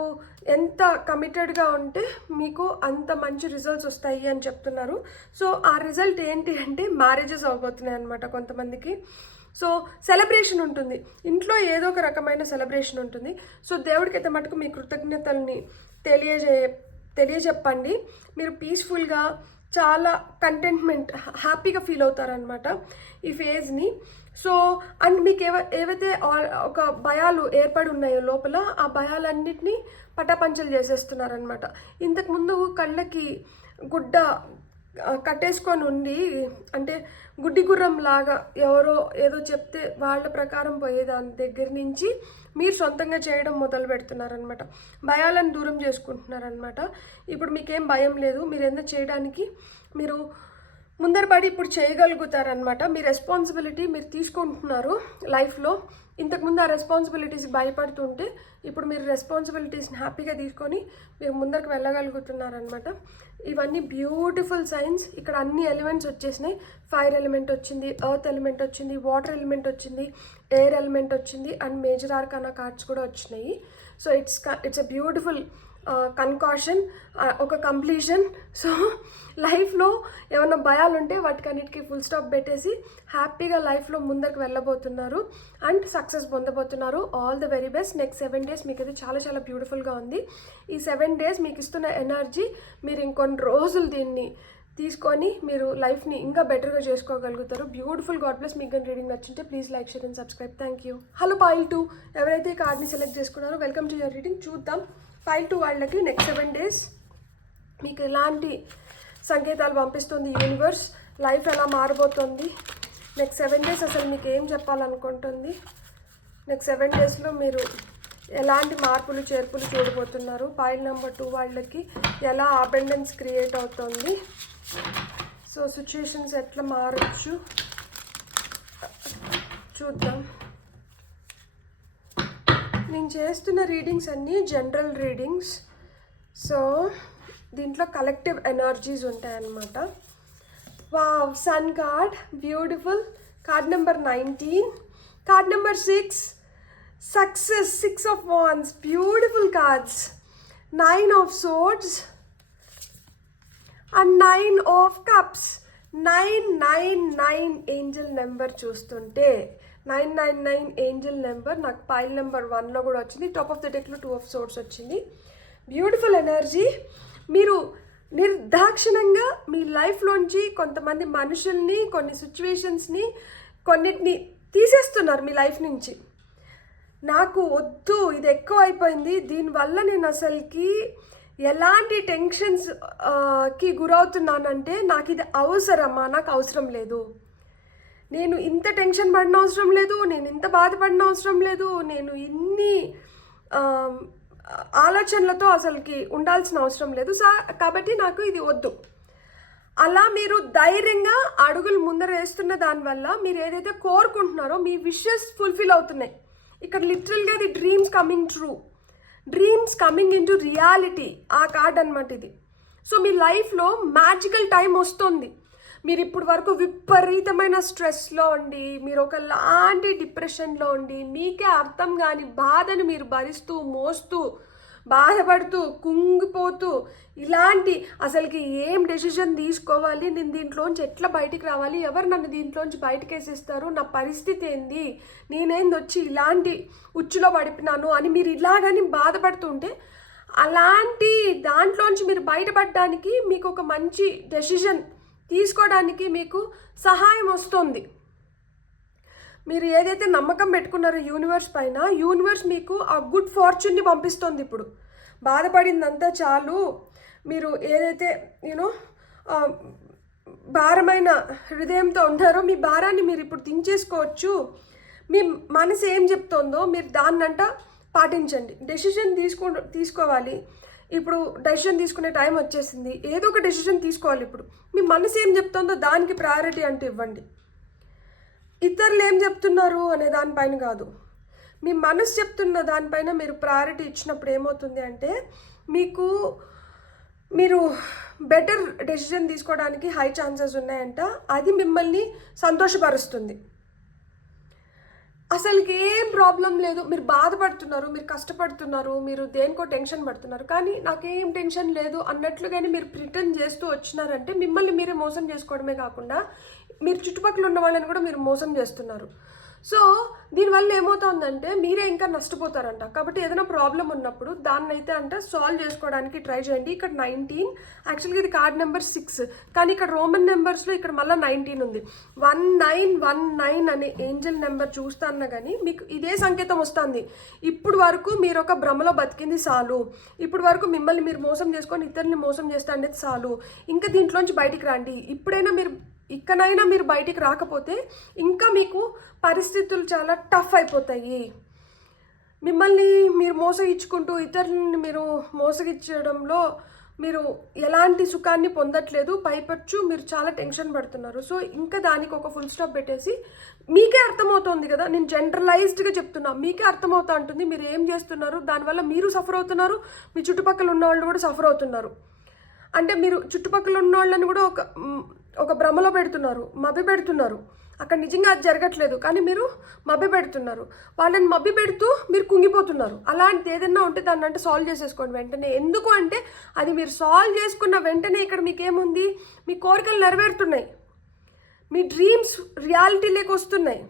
ఎంత కమిటెడ్గా ఉంటే మీకు అంత మంచి రిజల్ట్స్ వస్తాయి అని చెప్తున్నారు. సో ఆ రిజల్ట్ ఏంటి అంటే మ్యారేజెస్ అవ్వబోతున్నాయి అనమాట కొంతమందికి. సో సెలబ్రేషన్ ఉంటుంది ఇంట్లో, ఏదో ఒక రకమైన సెలబ్రేషన్ ఉంటుంది. సో దేవుడికి అయితే మటుకు మీ కృతజ్ఞతల్ని తెలియజెప్పండి. మీరు పీస్ఫుల్గా చాలా కంటెంట్మెంట్ హ్యాపీగా ఫీల్ అవుతారనమాట ఈ ఫేజ్ని. సో అండ్ మీకు ఏవైతే ఒక భయాలు ఏర్పడి ఉన్నాయో లోపల, ఆ భయాలన్నిటినీ పటాపంచలు చేసేస్తున్నారనమాట. ఇంతకుముందు కళ్ళకి గుడ్డ కట్టేసుకొని ఉండి, అంటే గుడ్డి గుర్రం లాగా ఎవరో ఏదో చెప్తే వాళ్ళ ప్రకారం పోయేదాని దగ్గర నుంచి మీరు సొంతంగా చేయడం మొదలు పెడుతున్నారనమాట. భయాలను దూరం చేసుకుంటున్నారనమాట. ఇప్పుడు మీకేం భయం లేదు, మీరు ఎంత చేయడానికి మీరు ముందరపడి ఇప్పుడు చేయగలుగుతారనమాట. మీ రెస్పాన్సిబిలిటీ మీరు తీసుకుంటున్నారు లైఫ్లో. ఇంతకుముందు ఆ రెస్పాన్సిబిలిటీస్కి భయపడుతుంటే ఇప్పుడు మీరు రెస్పాన్సిబిలిటీస్ని హ్యాపీగా తీసుకొని మీరు ముందరకు వెళ్ళగలుగుతున్నారనమాట. ఇవన్నీ బ్యూటిఫుల్ సైన్స్. ఇక్కడ అన్ని ఎలిమెంట్స్ వచ్చేసినాయి. ఫైర్ ఎలిమెంట్ వచ్చింది, ఎర్త్ ఎలిమెంట్ వచ్చింది, వాటర్ ఎలిమెంట్ వచ్చింది, ఎయిర్ ఎలిమెంట్ వచ్చింది, అండ్ మేజర్ ఆర్కానా కార్డ్స్ కూడా వచ్చినాయి. సో ఇట్స్ అ బ్యూటిఫుల్ కన్కాషన్, ఒక కంప్లీషన్. సో లైఫ్లో ఏమైనా భయాలు ఉంటే వాటికన్నిటికీ ఫుల్ స్టాప్ పెట్టేసి హ్యాపీగా లైఫ్లో ముందరికి వెళ్ళబోతున్నారు అండ్ సక్సెస్ పొందబోతున్నారు. All the very best. Next 7 days మీకు ఇది చాలా చాలా బ్యూటిఫుల్గా ఉంది. ఈ 7 days మీకు ఇస్తున్న ఎనర్జీ, మీరు ఇంకొన్ని రోజులు దీన్ని తీసుకొని మీరు లైఫ్ని ఇంకా బెటర్గా చేసుకోగలుగుతారు. బ్యూటిఫుల్. God bless. మీకు కానీ రీడింగ్ నచ్చింటే please like, share and subscribe. Thank you. Hello pile 2 ఎవరైతే ఈ కార్డ్ని సెలెక్ట్ చేసుకున్నారో వెల్కమ్ టు యువర్ రీడింగ్. చూద్దాం పైల్ 2 వాళ్ళకి నెక్స్ట్ 7 days మీకు ఎలాంటి సంకేతాలు పంపిస్తుంది యూనివర్స్, లైఫ్ ఎలా మారబోతుంది, నెక్స్ట్ 7 days అసలు మీకు ఏం చెప్పాలనుకుంటుంది, నెక్స్ట్ 7 daysలో మీరు ఎలాంటి మార్పులు చేర్పులు చూడబోతున్నారు, పైల్ నెంబర్ 2 వాళ్ళకి ఎలా అబెండెన్స్ క్రియేట్ అవుతుంది, సో సిచ్యుయేషన్స్ ఎట్లా మారచ్చు చూద్దాం. నేను చేస్తున్న రీడింగ్స్ అన్నీ జనరల్ రీడింగ్స్. సో దీంట్లో కలెక్టివ్ ఎనర్జీస్ ఉంటాయన్నమాట. Wow, sun card beautiful. Card number 19, card number 6 success, 6 of wands, beautiful cards, 9 of swords and 9 of cups. 999 angel number చూస్తుంటే 999 ఏంజల్ నెంబర్ నాకు పైల్ నెంబర్ 1లో కూడా వచ్చింది. టాప్ ఆఫ్ ద డెక్లో 2 of swords వచ్చింది. Beautiful energy. మీరు నిర్దాక్షిణంగా మీ లైఫ్లోంచి కొంతమంది మనుషుల్ని, కొన్ని సిచ్యువేషన్స్ని, కొన్నిటిని తీసేస్తున్నారు మీ లైఫ్ నుంచి. నాకు వద్దు, ఇది ఎక్కువ అయిపోయింది, దీనివల్ల నేను అసలుకి ఎలాంటి టెన్షన్స్కి గురవుతున్నానంటే నాకు ఇది అవసరమా, నాకు అవసరం లేదు, నేను ఇంత టెన్షన్ పడిన అవసరం లేదు, నేను ఇంత బాధపడిన అవసరం లేదు, నేను ఇన్ని ఆలోచనలతో అసలుకి ఉండాల్సిన అవసరం లేదు, కాబట్టి నాకు ఇది వద్దు. అలా మీరు ధైర్యంగా అడుగులు ముందర వేస్తున్న దానివల్ల మీరు ఏదైతే కోరుకుంటున్నారో మీ విషెస్ ఫుల్ఫిల్ అవుతున్నాయి. ఇక్కడ లిటరల్గా ఇది dreams coming true, dreams coming in to reality, ఆ కార్డ్ అనమాట ఇది. సో మీ లైఫ్లో మ్యాజికల్ టైం వస్తుంది. మీరు ఇప్పుడు వరకు విపరీతమైన స్ట్రెస్లో ఉండి, మీరు ఒకలాంటి డిప్రెషన్లో ఉండి, మీకే అర్థం కాని బాధను మీరు భరిస్తూ, మోస్తూ, బాధపడుతూ, కుంగిపోతూ, ఇలాంటి అసలుకి ఏం డెసిషన్ తీసుకోవాలి, నేను దీంట్లోంచి ఎట్లా బయటికి రావాలి, ఎవరు నన్ను దీంట్లోంచి బయటకు వేసేస్తారు, నా పరిస్థితి ఏంది, నేనేంది వచ్చి ఇలాంటి ఉచ్చులో పడిపినాను అని మీరు ఇలాగని బాధపడుతుంటే, అలాంటి దాంట్లోంచి మీరు బయటపడడానికి మీకు ఒక మంచి డెసిషన్ తీసుకోవడానికి మీకు సహాయం వస్తుంది. మీరు ఏదైతే నమ్మకం పెట్టుకున్నారో యూనివర్స్ పైన, యూనివర్స్ మీకు ఆ గుడ్ ఫార్చ్యూన్ని పంపిస్తుంది. ఇప్పుడు బాధపడిందంతా చాలు, మీరు ఏదైతే భారమైన హృదయంతో ఉన్నారో మీ భారాన్ని మీరు ఇప్పుడు దించేసుకోవచ్చు. మీ మనసు ఏం చెప్తోందో మీరు దాన్నంట పాటించండి. డెసిషన్ తీసుకోవాలి. ఇప్పుడు డెసిషన్ తీసుకునే టైం వచ్చేసింది. ఏదో ఒక డెసిషన్ తీసుకోవాలి. ఇప్పుడు మీ మనసు ఏం చెప్తుందో దానికి ప్రయారిటీ అంటే ఇవ్వండి. ఇతరులు ఏం చెప్తున్నారు అనే దానిపైన కాదు, మీ మనసు చెప్తున్న దానిపైన మీరు ప్రయారిటీ ఇచ్చినప్పుడు ఏమవుతుంది అంటే మీరు బెటర్ డెసిషన్ తీసుకోవడానికి హై ఛాన్సెస్ ఉన్నాయంట. అది మిమ్మల్ని సంతోషపరుస్తుంది. అసలుకి ఏం ప్రాబ్లం లేదు, మీరు బాధపడుతున్నారు, మీరు కష్టపడుతున్నారు, మీరు దేనికో టెన్షన్ పడుతున్నారు, కానీ నాకేం టెన్షన్ లేదు అన్నట్లుగానే మీరు ప్రిటెండ్ చేస్తూ వచ్చినారంటే మిమ్మల్ని మీరే మోసం చేసుకోవడమే కాకుండా మీరు చుట్టుపక్కల ఉన్న వాళ్ళని కూడా మీరు మోసం చేస్తున్నారు. సో దీనివల్ల ఏమవుతుందంటే మీరే ఇంకా నష్టపోతారంట. కాబట్టి ఏదైనా ప్రాబ్లం ఉన్నప్పుడు దాన్ని అయితే అంటే సాల్వ్ చేసుకోవడానికి ట్రై చేయండి. ఇక్కడ 19, యాక్చువల్గా ఇది కార్డ్ నెంబర్ 6, కానీ ఇక్కడ రోమన్ నెంబర్స్లో ఇక్కడ మళ్ళీ 19 ఉంది. 1919 అనే ఏంజల్ నెంబర్ చూస్తాను కానీ మీకు ఇదే సంకేతం వస్తుంది. ఇప్పుడు వరకు మీరు ఒక భ్రమలో బతికింది చాలు, ఇప్పుడు వరకు మిమ్మల్ని మీరు మోసం చేసుకొని ఇతరుని మోసం చేస్తా అనేది చాలు, ఇంకా దీంట్లోంచి బయటికి రండి. ఇక్కడైనా మీరు బయటికి రాకపోతే ఇంకా మీకు పరిస్థితులు చాలా టఫ్ అయిపోతాయి. మిమ్మల్ని మీరు మోసగించుకుంటూ ఇతరులని మీరు మోసగించడంలో మీరు ఎలాంటి సుఖాన్ని పొందట్లేదు, పైపచ్చు మీరు చాలా టెన్షన్ పడుతున్నారు. సో ఇంకా దానికి ఒక ఫుల్ స్టాప్ పెట్టేసి, మీకే అర్థమవుతుంది కదా, నేను జనరలైజ్డ్గా చెప్తున్నా, మీకే అర్థమవుతా ఉంటుంది మీరు ఏం చేస్తున్నారు, దానివల్ల మీరు సఫర్ అవుతున్నారు, మీ చుట్టుపక్కల ఉన్న వాళ్ళు కూడా సఫర్ అవుతున్నారు. అంటే మీరు చుట్టుపక్కల ఉన్న వాళ్ళని కూడా ఒక భ్రమలో పెడుతున్నారు, మభ్య పెడుతున్నారు. అక్కడ నిజంగా అది జరగట్లేదు, కానీ మీరు మభ్య పెడుతున్నారు, వాళ్ళని మభ్య పెడుతూ మీరు కుంగిపోతున్నారు. అలాంటిది ఏదైనా ఉంటే దాన్ని అంటే సాల్వ్ చేసేసుకోండి వెంటనే. ఎందుకు అంటే అది మీరు సాల్వ్ చేసుకున్న వెంటనే ఇక్కడ మీకేముంది, మీ కోరికలు నెరవేరుతున్నాయి, మీ డ్రీమ్స్ రియాలిటీలోకి వస్తున్నాయి,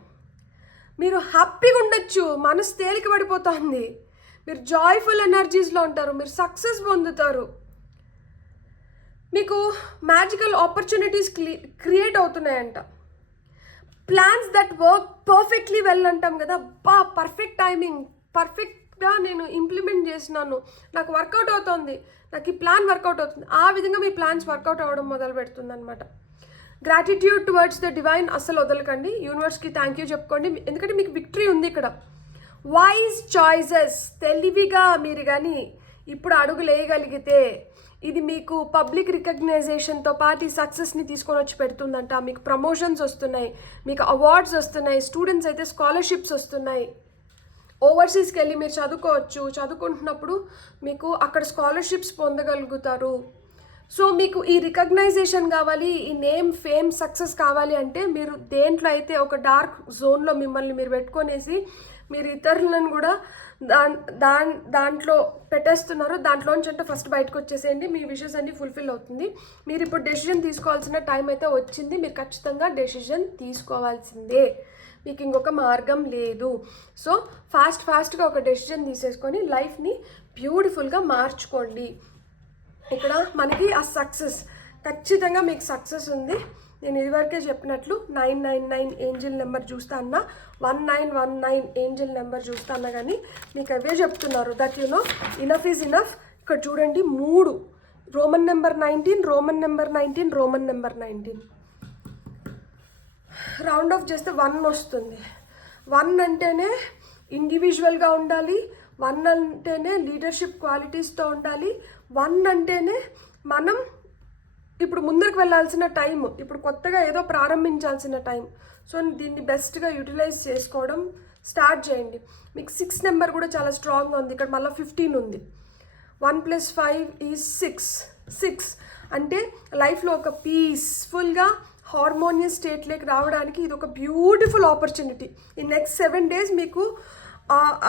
మీరు హ్యాపీగా ఉండొచ్చు, మనసు తేలిక పడిపోతుంది, మీరు జాయ్ఫుల్ ఎనర్జీస్లో ఉంటారు, మీరు సక్సెస్ పొందుతారు, మీకు మ్యాజికల్ ఆపర్చునిటీస్ క్రియేట్ అవుతున్నాయంట. Plans that work perfectly well అంటాం కదా, పర్ఫెక్ట్ టైమింగ్, పర్ఫెక్ట్గా నేను ఇంప్లిమెంట్ చేసినాను, నాకు వర్కౌట్ అవుతుంది, నాకు ఈ ప్లాన్ వర్కౌట్ అవుతుంది, ఆ విధంగా మీ ప్లాన్స్ వర్కౌట్ అవ్వడం మొదలు పెడుతుంది అనమాట. గ్రాటిట్యూడ్ టువర్డ్స్ ద డివైన్ అస్సలు వదలకండి, యూనివర్స్కి థ్యాంక్ యూ చెప్పుకోండి, ఎందుకంటే మీకు విక్టరీ ఉంది ఇక్కడ. వైజ్ చాయిసెస్, తెలివిగా మీరు కానీ ఇప్పుడు అడుగులు వేయగలిగితే ఇది మీకు పబ్లిక్ రికగ్నైజేషన్తో పాటు సక్సెస్ని తీసుకొని వచ్చి పెడుతుందంట. మీకు ప్రమోషన్స్ వస్తున్నాయి, మీకు అవార్డ్స్ వస్తున్నాయి, స్టూడెంట్స్ అయితే స్కాలర్షిప్స్ వస్తున్నాయి, ఓవర్సీస్కి వెళ్ళి మీరు చదువుకోవచ్చు, చదువుకుంటున్నప్పుడు మీకు అక్కడ స్కాలర్షిప్స్ పొందగలుగుతారు. సో మీకు ఈ రికగ్నైజేషన్ కావాలి, ఈ నేమ్, ఫేమ్, సక్సెస్ కావాలి అంటే మీరు దేంట్లో అయితే ఒక డార్క్ జోన్లో మిమ్మల్ని మీరు పెట్టుకొనేసి మీరు ఇతరులను కూడా దాంట్లో పెట్టేస్తున్నారు, దాంట్లోంచి అంటే ఫస్ట్ బయటకు వచ్చేసేయండి, మీ విషెస్ అన్నీ ఫుల్ఫిల్ అవుతుంది. మీరు ఇప్పుడు డెసిజన్ తీసుకోవాల్సిన టైం అయితే వచ్చింది, మీరు ఖచ్చితంగా డెసిజన్ తీసుకోవాల్సిందే, మీకు ఇంకొక మార్గం లేదు. సో ఫాస్ట్గా ఒక డెసిజన్ తీసేసుకొని లైఫ్ని బ్యూటిఫుల్గా మార్చుకోండి. ఇక్కడ మనకి ఆ సక్సెస్, ఖచ్చితంగా మీకు సక్సెస్ ఉంది. నేను ఇదివరకే చెప్పినట్లు 999 ఏంజిల్ నెంబర్ చూస్తా అన్నా, 1919 ఏంజిల్ నెంబర్ చూస్తా అన్నా, కానీ మీకు అవే చెప్తున్నారు that you know enough is enough. ఇక్కడ చూడండి 3 Roman number 19, Roman number 19, Roman number 19 round of చేస్తే 1 వస్తుంది. 1 అంటేనే ఇండివిజువల్గా ఉండాలి, 1 అంటేనే లీడర్షిప్ క్వాలిటీస్తో ఉండాలి, 1 అంటేనే మనం ఇప్పుడు ముందుకు వెళ్ళాల్సిన టైం, ఇప్పుడు కొత్తగా ఏదో ప్రారంభించాల్సిన టైం. సో దీన్ని బెస్ట్గా యూటిలైజ్ చేసుకోవడం స్టార్ట్ చేయండి. మీకు 6 నెంబర్ కూడా చాలా స్ట్రాంగ్గా ఉంది, ఇక్కడ మళ్ళీ 15 ఉంది. 1 + 5 = 6 అంటే లైఫ్లో ఒక పీస్ఫుల్గా హార్మోనియస్ స్టేట్లోకి రావడానికి ఇది ఒక బ్యూటిఫుల్ ఆపర్చునిటీ. ఈ నెక్స్ట్ 7 days మీకు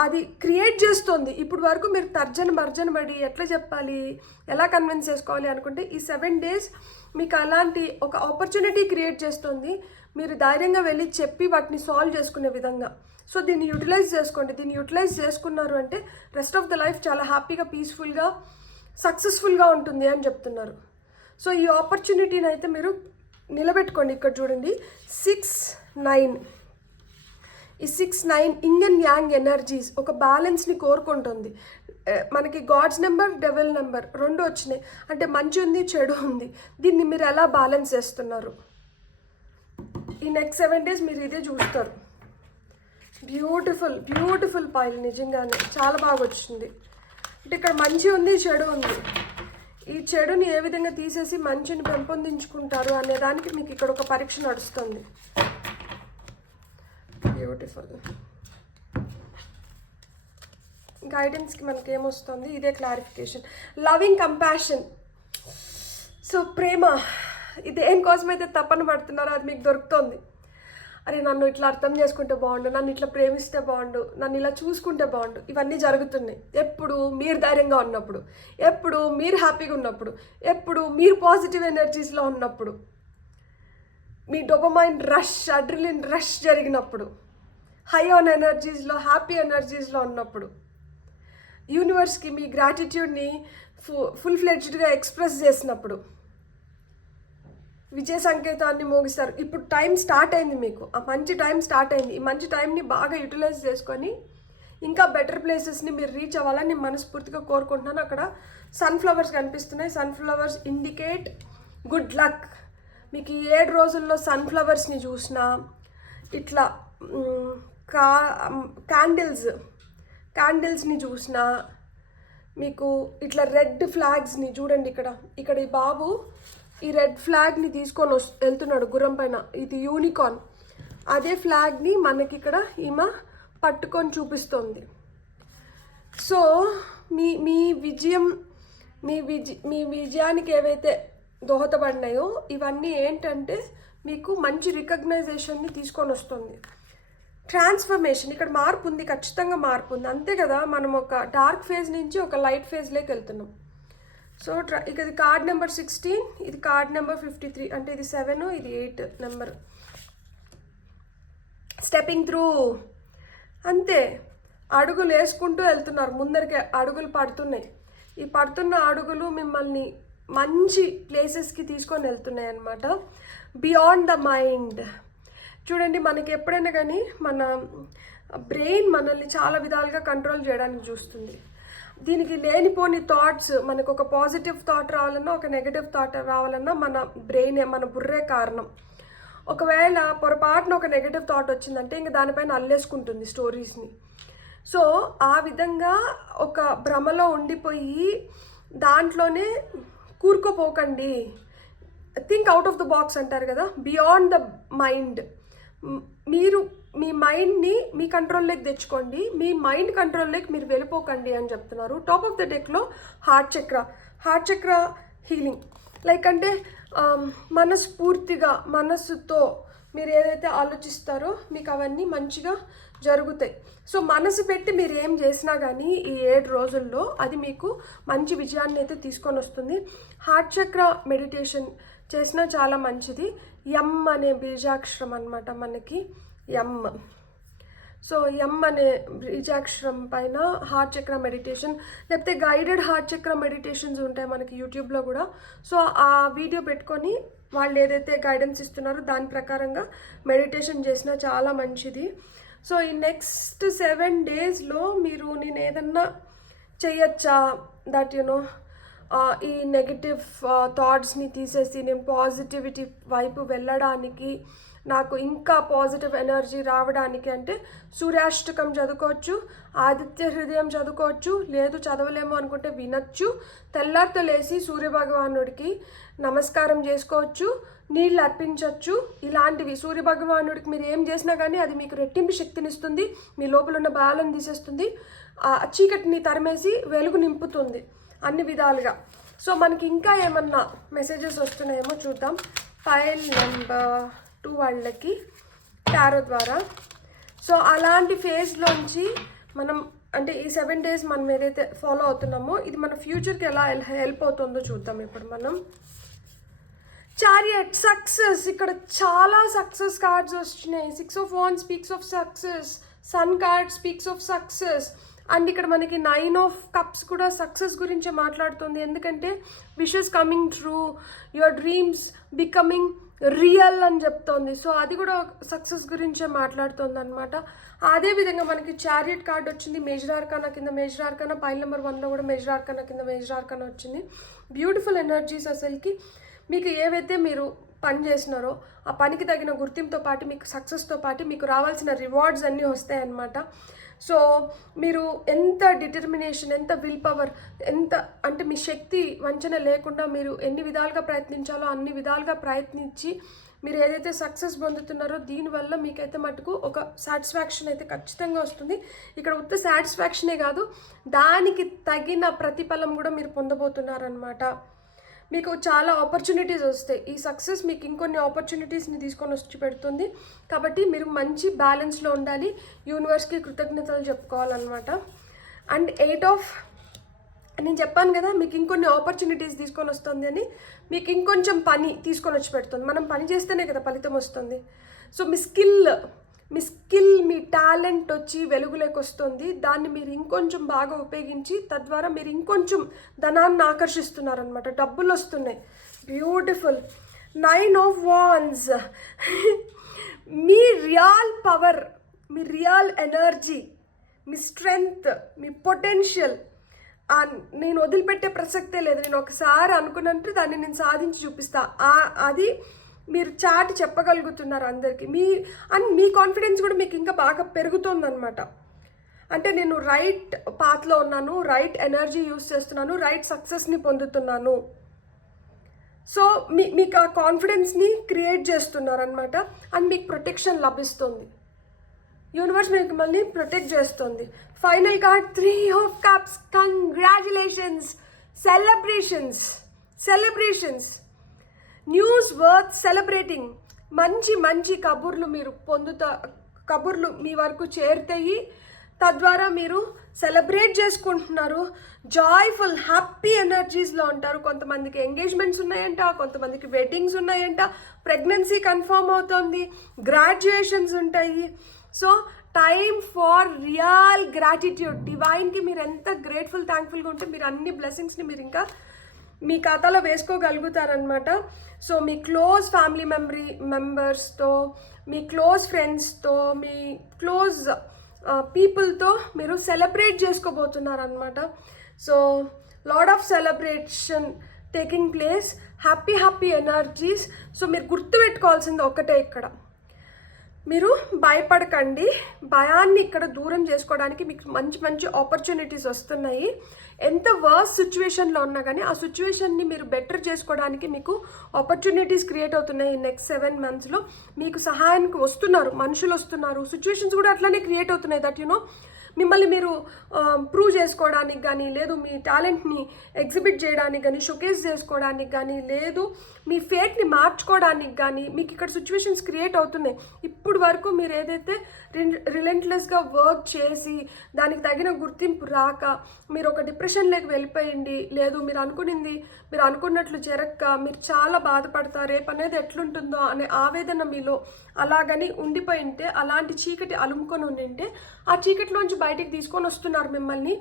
అది క్రియేట్ చేస్తుంది. ఇప్పుడు వరకు మీరు తర్జన పడి ఎట్లా చెప్పాలి, ఎలా కన్విన్స్ చేసుకోవాలి అనుకుంటే ఈ 7 days మీకు అలాంటి ఒక ఆపర్చునిటీ క్రియేట్ చేస్తుంది. మీరు ధైర్యంగా వెళ్ళి చెప్పి వాటిని సాల్వ్ చేసుకునే విధంగా. సో దీన్ని యూటిలైజ్ చేసుకోండి. దీన్ని యూటిలైజ్ చేసుకున్నారు అంటే రెస్ట్ ఆఫ్ ద లైఫ్ చాలా హ్యాపీగా, పీస్ఫుల్గా, సక్సెస్ఫుల్గా ఉంటుంది అని చెప్తున్నారు. సో ఈ ఆపర్చునిటీని అయితే మీరు నిలబెట్టుకోండి. ఇక్కడ చూడండి 6, 9 ఈ 6, 9 ఇంగ్ అండ్ యాంగ్ ఎనర్జీస్ ఒక బ్యాలెన్స్ని కోరుకుంటుంది. మనకి గాడ్స్ నెంబర్, డెవిల్ నెంబర్ 2 వచ్చినాయి, అంటే మంచి ఉంది, చెడు ఉంది. దీన్ని మీరు ఎలా బ్యాలెన్స్ చేస్తున్నారు ఈ నెక్స్ట్ 7 days మీరు ఇదే చూస్తారు. బ్యూటిఫుల్ పైల్, నిజంగానే చాలా బాగా వచ్చింది. అంటే ఇక్కడ మంచి ఉంది, చెడు ఉంది. ఈ చెడుని ఏ విధంగా తీసేసి మంచిని పెంపొందించుకుంటారు అనే దానికి మీకు ఇక్కడ ఒక పరీక్ష నడుస్తుంది. బ్యూటిఫుల్ గైడెన్స్కి మనకి ఏమొస్తుంది, ఇదే క్లారిఫికేషన్. Loving compassion. సో ప్రేమ, ఇది దేనికోసమైతే తపన పడుతున్నారో అది మీకు దొరుకుతుంది. అరే నన్ను ఇట్లా అర్థం చేసుకుంటే బాగుండు, నన్ను ఇట్లా ప్రేమిస్తే బాగుండు, నన్ను ఇలా చూసుకుంటే బాగుండు. ఇవన్నీ జరుగుతున్నాయి ఎప్పుడు మీరు ధైర్యంగా ఉన్నప్పుడు, ఎప్పుడు మీరు హ్యాపీగా ఉన్నప్పుడు, ఎప్పుడు మీరు పాజిటివ్ ఎనర్జీస్లో ఉన్నప్పుడు, మీ డోపమైన్ రష్, అడ్రిలిన్ రష్ జరిగినప్పుడు, హై ఆన్ ఎనర్జీస్లో, హ్యాపీ ఎనర్జీస్లో ఉన్నప్పుడు, యూనివర్స్కి మీ గ్రాటిట్యూడ్ని ఫుల్ ఫ్లెడ్జ్డ్గా ఎక్స్ప్రెస్ చేసినప్పుడు విజయ సంకేతాన్ని మోగిస్తారు. ఇప్పుడు టైం స్టార్ట్ అయింది, మీకు ఆ మంచి టైం స్టార్ట్ అయింది. ఈ మంచి టైంని బాగా యూటిలైజ్ చేసుకొని ఇంకా బెటర్ ప్లేసెస్ని మీరు రీచ్ అవ్వాలని నేను మనస్ఫూర్తిగా కోరుకుంటున్నాను. అక్కడ సన్ఫ్లవర్స్ కనిపిస్తున్నాయి. Sunflowers indicate good luck. మీకు ఈ 7 రోజుల్లో సన్ఫ్లవర్స్ని చూసినా, ఇట్లా క్యాండిల్స్ని చూసినా, మీకు ఇట్లా రెడ్ ఫ్లాగ్స్ని చూడండి, ఇక్కడ ఈ బాబు ఈ రెడ్ ఫ్లాగ్ని తీసుకొని వెళ్తున్నాడు గుర్రం పైన, ఇది యూనికార్న్. అదే ఫ్లాగ్ని మనకి ఇక్కడ ఈమె పట్టుకొని చూపిస్తుంది. సో మీ మీ విజయం మీ విజయానికి ఏవైతే దోహదపడినాయో ఇవన్నీ ఏంటంటే మీకు మంచి రికగ్నైజేషన్ని తీసుకొని వస్తుంది. ట్రాన్స్ఫర్మేషన్, ఇక్కడ మార్పు ఉంది, ఖచ్చితంగా మార్పు ఉంది, అంతే కదా. మనం ఒక డార్క్ ఫేజ్ నుంచి ఒక లైట్ ఫేజ్లోకి వెళ్తున్నాం. సో ఇక ఇది కార్డ్ నెంబర్ 16, ఇది కార్డ్ నెంబర్ 53, అంటే ఇది 7, ఇది 8 నెంబర్. స్టెప్పింగ్ త్రూ, అంతే, అడుగులు వేసుకుంటూ వెళ్తున్నారు, ముందరికి అడుగులు పడుతున్నాయి. ఈ పడుతున్న అడుగులు మిమ్మల్ని మంచి ప్లేసెస్కి తీసుకొని వెళ్తున్నాయి అన్నమాట. Beyond the mind. చూడండి, మనకి ఎప్పుడైనా కానీ మన బ్రెయిన్ మనల్ని చాలా విధాలుగా కంట్రోల్ చేయడానికి చూస్తుంది. దీనికి లేనిపోని థాట్స్, మనకు ఒక పాజిటివ్ థాట్ రావాలన్నా ఒక నెగటివ్ థాట్ రావాలన్నా మన బ్రెయినే, మన బుర్రే కారణం. ఒకవేళ పొరపాటున ఒక నెగటివ్ థాట్ వచ్చిందంటే ఇంక దానిపైన అల్లేసుకుంటుంది స్టోరీస్ని. సో ఆ విధంగా ఒక భ్రమలో ఉండిపోయి దాంట్లోనే కూరుకోపోకండి. Think out of the box అంటారు కదా, బియాండ్ ద మైండ్. మీరు మీ మైండ్ని మీ కంట్రోల్లోకి తెచ్చుకోండి, మీ మైండ్ కంట్రోల్లోకి మీరు వెళ్ళిపోకండి అని చెప్తున్నారు. టాప్ ఆఫ్ ద డెక్లో హార్ట్ చక్ర హీలింగ్. లైక్ అంటే మనస్ఫూర్తిగా మనస్సుతో మీరు ఏదైతే ఆలోచిస్తారో మీకు అవన్నీ మంచిగా జరుగుతాయి. సో మనసు పెట్టి మీరు ఏం చేసినా కానీ ఈ 7 రోజుల్లో అది మీకు మంచి విజయాన్ని అయితే తీసుకొని వస్తుంది. హార్ట్ చక్ర మెడిటేషన్ చేసినా చాలా మంచిది. ఎం అనే బీజాక్షరం అనమాట మనకి, ఎం. సో ఎం అనే బీజాక్షరం పైన హార్ట్ చక్ర మెడిటేషన్, లేకపోతే గైడెడ్ హార్ట్ చక్ర మెడిటేషన్స్ ఉంటాయి మనకి యూట్యూబ్లో కూడా. సో ఆ వీడియో పెట్టుకొని వాళ్ళు ఏదైతే గైడెన్స్ ఇస్తున్నారో దాని ప్రకారంగా మెడిటేషన్ చేసినా చాలా మంచిది. సో ఈ నెక్స్ట్ 7 డేస్లో మీరు నేను ఏదన్నా చేయొచ్చా, దట్ యునో ఈ నెగిటివ్ థాట్స్ని తీసేసి నేను పాజిటివిటీ వైపు వెళ్ళడానికి, నాకు ఇంకా పాజిటివ్ ఎనర్జీ రావడానికి అంటే సూర్యాష్టకం చదువుకోవచ్చు, ఆదిత్య హృదయం చదువుకోవచ్చు, లేదు చదవలేము అనుకుంటే వినొచ్చు, తెల్లారితో లేచి సూర్యభగవానుడికి నమస్కారం చేసుకోవచ్చు, నీళ్ళు అర్పించవచ్చు. ఇలాంటివి సూర్యభగవానుడికి మీరు ఏం చేసినా కానీ అది మీకు రెట్టింపు శక్తినిస్తుంది, మీ లోపల ఉన్న బాలను తీసేస్తుంది, చీకటిని తరిమేసి వెలుగు నింపుతుంది అన్ని విధాలుగా. సో మనకి ఇంకా ఏమన్నా మెసేజెస్ వస్తున్నాయేమో చూద్దాం. ఫైల్ నెంబర్ 2 వాళ్ళకి టారో ద్వారా. సో అలాంటి ఫేజ్లోంచి మనం అంటే ఈ 7 డేస్ మనం ఏదైతే ఫాలో అవుతున్నామో ఇది మన ఫ్యూచర్కి ఎలా హెల్ప్ అవుతుందో చూద్దాం. ఇప్పుడు మనం చారియట్, సక్సెస్, ఇక్కడ చాలా సక్సెస్ కార్డ్స్ వచ్చినాయి. 6 of Wands speaks of success, sun card speaks of success, and ఇక్కడ మనకి 9 of Cups కూడా సక్సెస్ గురించే మాట్లాడుతుంది. ఎందుకంటే wishes coming true, your dreams becoming real అని చెప్తోంది. సో అది కూడా సక్సెస్ గురించే మాట్లాడుతుంది అనమాట. అదేవిధంగా మనకి చారియట్ కార్డ్ వచ్చింది, మేజర్ ఆర్కానా కింద మేజర్ ఆర్కానా, పైల్ నెంబర్ 1లో కూడా మేజర్ ఆర్కానా కింద మేజర్ ఆర్కానా వచ్చింది. Beautiful energies. అసలుకి మీకు ఏవైతే మీరు పని చేసినారో ఆ పనికి తగిన గుర్తింపుతో పాటు మీకు సక్సెస్తో పాటు మీకు రావాల్సిన రివార్డ్స్ అన్నీ వస్తాయన్నమాట. సో మీరు ఎంత డిటర్మినేషన్, ఎంత విల్ పవర్, ఎంత అంటే మీ శక్తి వంచన లేకుండా మీరు ఎన్ని విధాలుగా ప్రయత్నించాలో అన్ని విధాలుగా ప్రయత్నించి మీరు ఏదైతే సక్సెస్ పొందుతున్నారో దీనివల్ల మీకైతే మటుకు ఒక సాటిస్ఫాక్షన్ అయితే ఖచ్చితంగా వస్తుంది. ఇక్కడ ఉత్త సాటిస్ఫాక్షనే కాదు, దానికి తగిన ప్రతిఫలం కూడా మీరు పొందబోతున్నారనమాట. మీకు చాలా ఆపర్చునిటీస్ వస్తాయి. ఈ సక్సెస్ మీకు ఇంకొన్ని ఆపర్చునిటీస్ని తీసుకొని వచ్చి పెడుతుంది. కాబట్టి మీరు మంచి బ్యాలెన్స్లో ఉండాలి, యూనివర్స్కి కృతజ్ఞతలు చెప్పుకోవాలన్నమాట. అండ్ 8 of నేను చెప్పాను కదా మీకు ఇంకొన్ని ఆపర్చునిటీస్ తీసుకొని వస్తుంది అని, మీకు ఇంకొంచెం పని తీసుకొని వచ్చి పెడుతుంది. మనం పని చేస్తేనే కదా ఫలితం వస్తుంది. సో మీ స్కిల్ మీ టాలెంట్ వచ్చి వెలుగులోకి వస్తుంది. దాన్ని మీరు ఇంకొంచెం బాగా ఉపయోగించి తద్వారా మీరు ఇంకొంచెం ధనాన్ని ఆకర్షిస్తున్నారనమాట, డబ్బులు వస్తున్నాయి. Beautiful. 9 of Wands me real power, me real energy, me strength, me potential నేను వదిలిపెట్టే ప్రసక్తే లేదు. నేను ఒకసారి అనుకున్నట్టు దాన్ని నేను సాధించి చూపిస్తా. అది మీరు చాటి చెప్పగలుగుతున్నారు అందరికీ. మీ కాన్ఫిడెన్స్ కూడా మీకు ఇంకా బాగా పెరుగుతుందన్నమాట. అంటే నేను రైట్ పాత్లో ఉన్నాను, రైట్ ఎనర్జీ యూస్ చేస్తున్నాను, రైట్ సక్సెస్ని పొందుతున్నాను. సో మీకు ఆ కాన్ఫిడెన్స్ని క్రియేట్ చేస్తున్నారనమాట. అండ్ మీకు ప్రొటెక్షన్ లభిస్తుంది. యూనివర్స్ మిమ్మల్ని ప్రొటెక్ట్ చేస్తుంది. Final card 3 of Cups. Congratulations, celebrations, news worth celebrating. మంచి కబుర్లు మీరు కబుర్లు మీ వరకు చేరుతాయి. తద్వారా మీరు సెలబ్రేట్ చేసుకుంటున్నారు. జాయ్ఫుల్ హ్యాపీ ఎనర్జీస్లో ఉంటారు. కొంతమందికి ఎంగేజ్మెంట్స్ ఉన్నాయంట, కొంతమందికి వెడ్డింగ్స్ ఉన్నాయంట, ప్రెగ్నెన్సీ కన్ఫర్మ్ అవుతుంది, గ్రాడ్యుయేషన్స్ ఉంటాయి. So time for real gratitude. డివైన్కి మీరు ఎంత గ్రేట్ఫుల్ థ్యాంక్ఫుల్గా ఉంటే మీరు అన్ని బ్లెస్సింగ్స్ని మీరు ఇంకా మీ ఖాతాలో వేసుకోగలుగుతారనమాట. సో మీ క్లోజ్ ఫ్యామిలీ మెంబర్స్తో, మీ క్లోజ్ ఫ్రెండ్స్తో, మీ క్లోజ్ పీపుల్తో మీరు సెలబ్రేట్ చేసుకోబోతున్నారనమాట. So lot of celebration taking place, happy energies. So మీరు గుర్తుపెట్టుకోవాల్సింది ఒకటే, ఇక్కడ మీరు భయపడకండి. భయాన్ని ఇక్కడ దూరం చేసుకోవడానికి మీకు మంచి ఆపర్చునిటీస్ వస్తున్నాయి. ఎంత వర్స్ సిచ్యువేషన్లో ఉన్నా కానీ ఆ సిచ్యువేషన్ని మీరు బెటర్ చేసుకోవడానికి మీకు ఆపర్చునిటీస్ క్రియేట్ అవుతున్నాయి. నెక్స్ట్ 7 monthsలో మీకు సహాయానికి వస్తున్నారు, మనుషులు వస్తున్నారు. సిచ్యువేషన్స్ కూడా అట్లానే క్రియేట్ అవుతున్నాయి. దట్ మిమ్మల్ని మీరు ప్రూవ్ చేసుకోవడానికి కానీ, లేదు మీ టాలెంట్ని ఎగ్జిబిట్ చేయడానికి కానీ, షోకేస్ చేసుకోవడానికి కానీ, లేదు మీ ఫేట్ని మార్చుకోవడానికి కానీ మీకు ఇక్కడ సిచ్యువేషన్స్ క్రియేట్ అవుతున్నాయి. ఇప్పుడు వరకు మీరు ఏదైతే రిలెంట్లెస్గా వర్క్ చేసి దానికి తగిన గుర్తింపు రాక మీరు ఒక డిప్రెషన్లోకి వెళ్ళిపోయింది, లేదు మీరు అనుకున్నట్లు జరగక మీరు చాలా బాధపడతారు, రేపు అనేది ఎట్లుంటుందో అనే ఆవేదన మీలో అలాగని ఉండిపోయింటే, అలాంటి చీకటి అలుముకొని ఉండింటే ఆ చీకటిలోంచి బయటికి తీసుకొని వస్తున్నారు మిమ్మల్ని.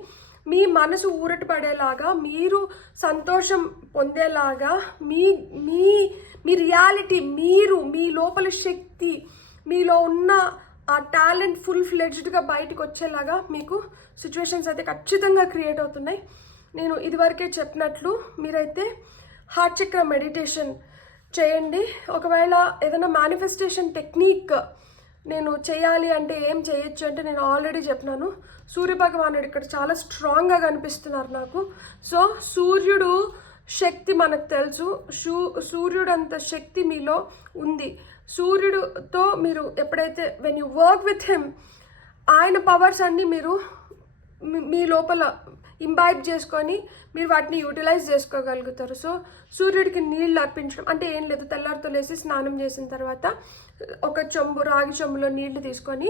మీ మనసు ఊరట పడేలాగా, మీరు సంతోషం పొందేలాగా, మీ రియాలిటీ, మీ లోపల శక్తి, మీలో ఉన్న ఆ టాలెంట్ ఫుల్ ఫ్లెడ్జ్డ్గా బయటకు వచ్చేలాగా మీకు సిచ్యువేషన్స్ అయితే ఖచ్చితంగా క్రియేట్ అవుతున్నాయి. నేను ఇదివరకే చెప్పినట్లు మీరైతే హార్ట్ చక్ర మెడిటేషన్ చేయండి. ఒకవేళ ఏదైనా మేనిఫెస్టేషన్ టెక్నిక్ నేను చేయాలి అంటే ఏం చేయొచ్చు అంటే నేను ఆల్రెడీ చెప్పినాను. సూర్యభగవానుడు ఇక్కడ చాలా స్ట్రాంగ్గా కనిపిస్తున్నారు నాకు. సో సూర్యుడు శక్తి మనకు తెలుసు, సూర్యుడు అంత శక్తి మీలో ఉంది. సూర్యుడితో మీరు ఎప్పుడైతే when you work with him, ఆయన పవర్స్ అన్నీ మీరు మీ లోపల ఇంబైబ్ చేసుకొని మీరు వాటిని యూటిలైజ్ చేసుకోగలుగుతారు. సో సూర్యుడికి నీళ్ళు అర్పించడం అంటే ఏం లేదు, తెల్లారితో లేసి స్నానం చేసిన తర్వాత ఒక రాగి చెంబులో నీళ్లు తీసుకొని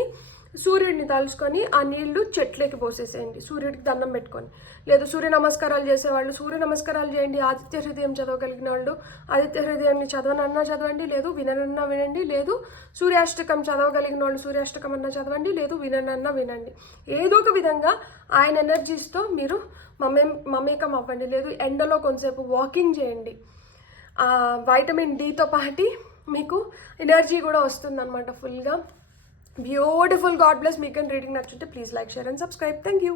సూర్యుడిని తలుచుకొని ఆ నీళ్లు చెట్లకి పోసేసేయండి, సూర్యుడికి దండం పెట్టుకొని. లేదు సూర్య నమస్కారాలు చేసేవాళ్ళు సూర్య నమస్కారాలు చేయండి. ఆదిత్య హృదయం చదవగలిగిన వాళ్ళు ఆదిత్య హృదయాన్ని చదవనన్నా చదవండి, లేదు విననన్నా వినండి. లేదు సూర్యాష్టకం చదవగలిగిన వాళ్ళు సూర్యాష్టకం అన్నా చదవండి, లేదు విననన్నా వినండి. ఏదో ఒక విధంగా ఆయన ఎనర్జీస్తో మీరు మమేకం అవ్వండి. లేదు ఎండలో కొంతసేపు వాకింగ్ చేయండి. వైటమిన్ డితో పాటు మీకు ఎనర్జీ కూడా వస్తుందన్నమాట ఫుల్గా. బ్యూటిఫుల్. God bless. మీకు రీడింగ్ నచ్చుంటే please like, share and subscribe. Thank you.